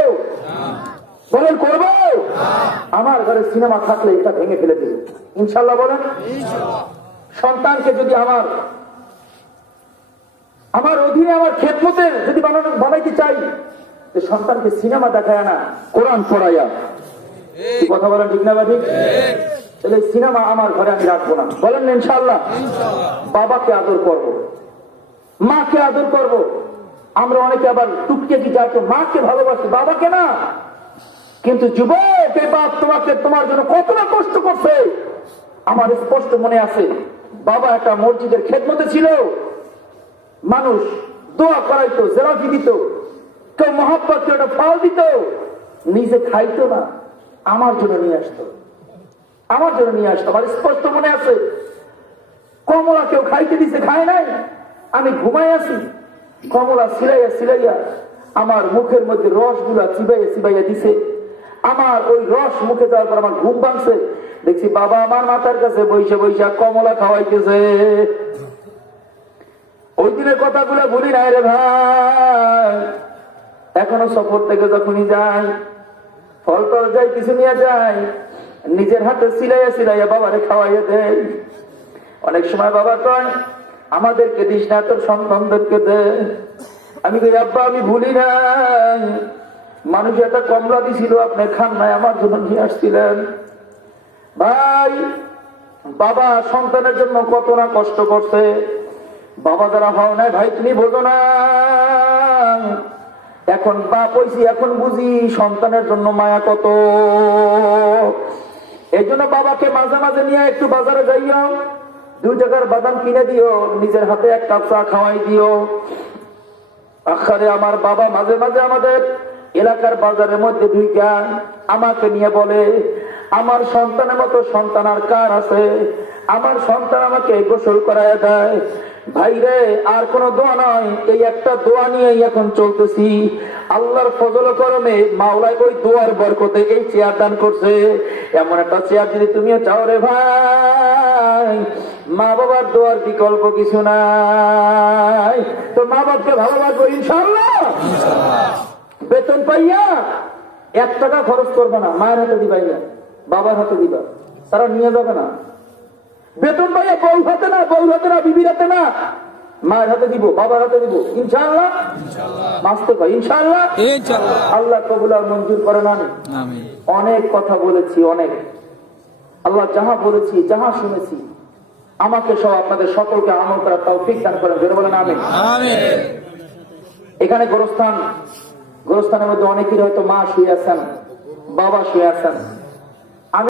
বলেন করবো? আমার ঘরে সিনেমা থাকলে এটা ভেঙে ফেলে দেবে ইনশাল্লাহ, বলেন। সন্তানকে যদি আমার অধীনে আমার খেদমতের যদি বানাইতে চাই, সন্তানকে সিনেমা দেখায় না, কোরআন পড়াইয়া। কথা বলেন ঠিক না? ঠিক। তাহলে সিনেমা আমার ঘরে আমি রাখবো না, বলেন ইনশাল্লাহ? বাবাকে আদর করব, মাকে আদর করব। আমরা অনেকে আবার টুককে কি যাই, মাকে ভালোবাসি, বাবাকে না। কিন্তু যুবক, এই বাপ তোমার জন্য কত না কষ্ট করছে আমার স্পষ্ট মনে আছে। বাবা একটা মসজিদের খেদমতে ছিল, মানুষ দোয়া করাইতো, জেলাফি দিত, কেউ মহব্বত, কেউ একটা ফল দিত, নিজে খাইতো না, আমার জন্য নিয়ে আসতো, আমার জন্য নিয়ে আসতো। আমার স্পষ্ট মনে আছে, কমলা কেউ খাইতে দিছে, খায় নাই, আমি ঘুমাই আছি, কমলা সিলাইয়া সিলাইয়া আমার মুখের মধ্যে রসগুলা চিবাইয়া চিবাইয়া দিছে। আমার ওই রস মুখে যাওয়ার পর আমার ঘুম ভাঙছে, দেখছি বাবা আমার মাথার কাছে বৈশা বৈশা কমলা খাওয়াইতেছে। ওই দিনের কথাগুলো ভুলি নাই রে ভাই। এখনো সফর থেকে যখনই যাই, ফল টল যাই, কিছু নিয়ে যাই, নিজের হাতে সিলাইয়া সিলাইয়া বাবারে খাওয়াইয়া দেয়। অনেক সময় বাবা কয় আমাদেরকে দিস না, তোর সন্তানদেরকে দে। আমি কই আব্বা আমি ভুলি নাই, মানুষ একটা কমলা দিছিল, আপনি খান নাই, আমার জন্য নিয়ে আসছিলেন। ভাই, বাবা সন্তানের জন্য কত না কষ্ট করছে। বাবা যারা হও নাই ভাই, তুমি বোঝো না। এখন বাপ হইছি, এখন বুঝি সন্তানের জন্য মায়া কত। এই জন্য বাবাকে মাঝে মাঝে নিয়ে একটু বাজারে যাইও, 2 টাকার বাদাম কিনে দিও, নিজের হাতে 1 কাপ চা খাওয়াই দিও। আখারে আমার বাবা মাঝে মাঝে আমাদের এলাকার বাজারের মধ্যে ঢুইকা আমাকে নিয়ে বলে, আমার সন্তানের মতো সন্তান আর কার আছে? আমার সন্তান আমাকে গোসল করায় দেয়। ভাইরে, আর কোন দোয়া নয়, এই একটা দোয়া নিয়েই এখন চলতেছি। আল্লাহর ফজল করমে মাওলাই ওই দোয়ার বরকতে এই চেয়ার দান করছে। এমন একটা চেয়ার যদি তুমিও চাও রে ভাই, মা বাবার দোয়ার বিকল্প কিছু নাই। তো মা বাবাকে ভালোবাসবো ইনশাআল্লাহ। বেতন পাইয়া 1 টাকা খরচ করবে না, মায়ের হাতে দিবাই না, বাবার হাতে দিবা, তারা নিয়ে যাবে না। বেতন পাইয়া বউ হাতে না, বউ হাতে না, বিবির হাতে না, মায়ের হাতে দিব, বাবার হাতে দিব ইনশাআল্লাহ। মাস্তে ভাই ইনশাআল্লাহ। আল্লাহ কবুল আর মঞ্জুর করে না। অনেক কথা বলেছি, অনেক, আল্লাহ যাহা বলেছি, যাহা শুনেছি, আমাকে সহ আপনাদের সকলকে আমল করার তৌফিক দান করেন, জোরে বলেন আমিন। এখানে গোরস্থান, গোরস্থানের মধ্যে অনেকেরই হয়তো মা শুয়ে আছেন, বাবা শুয়ে আছেন।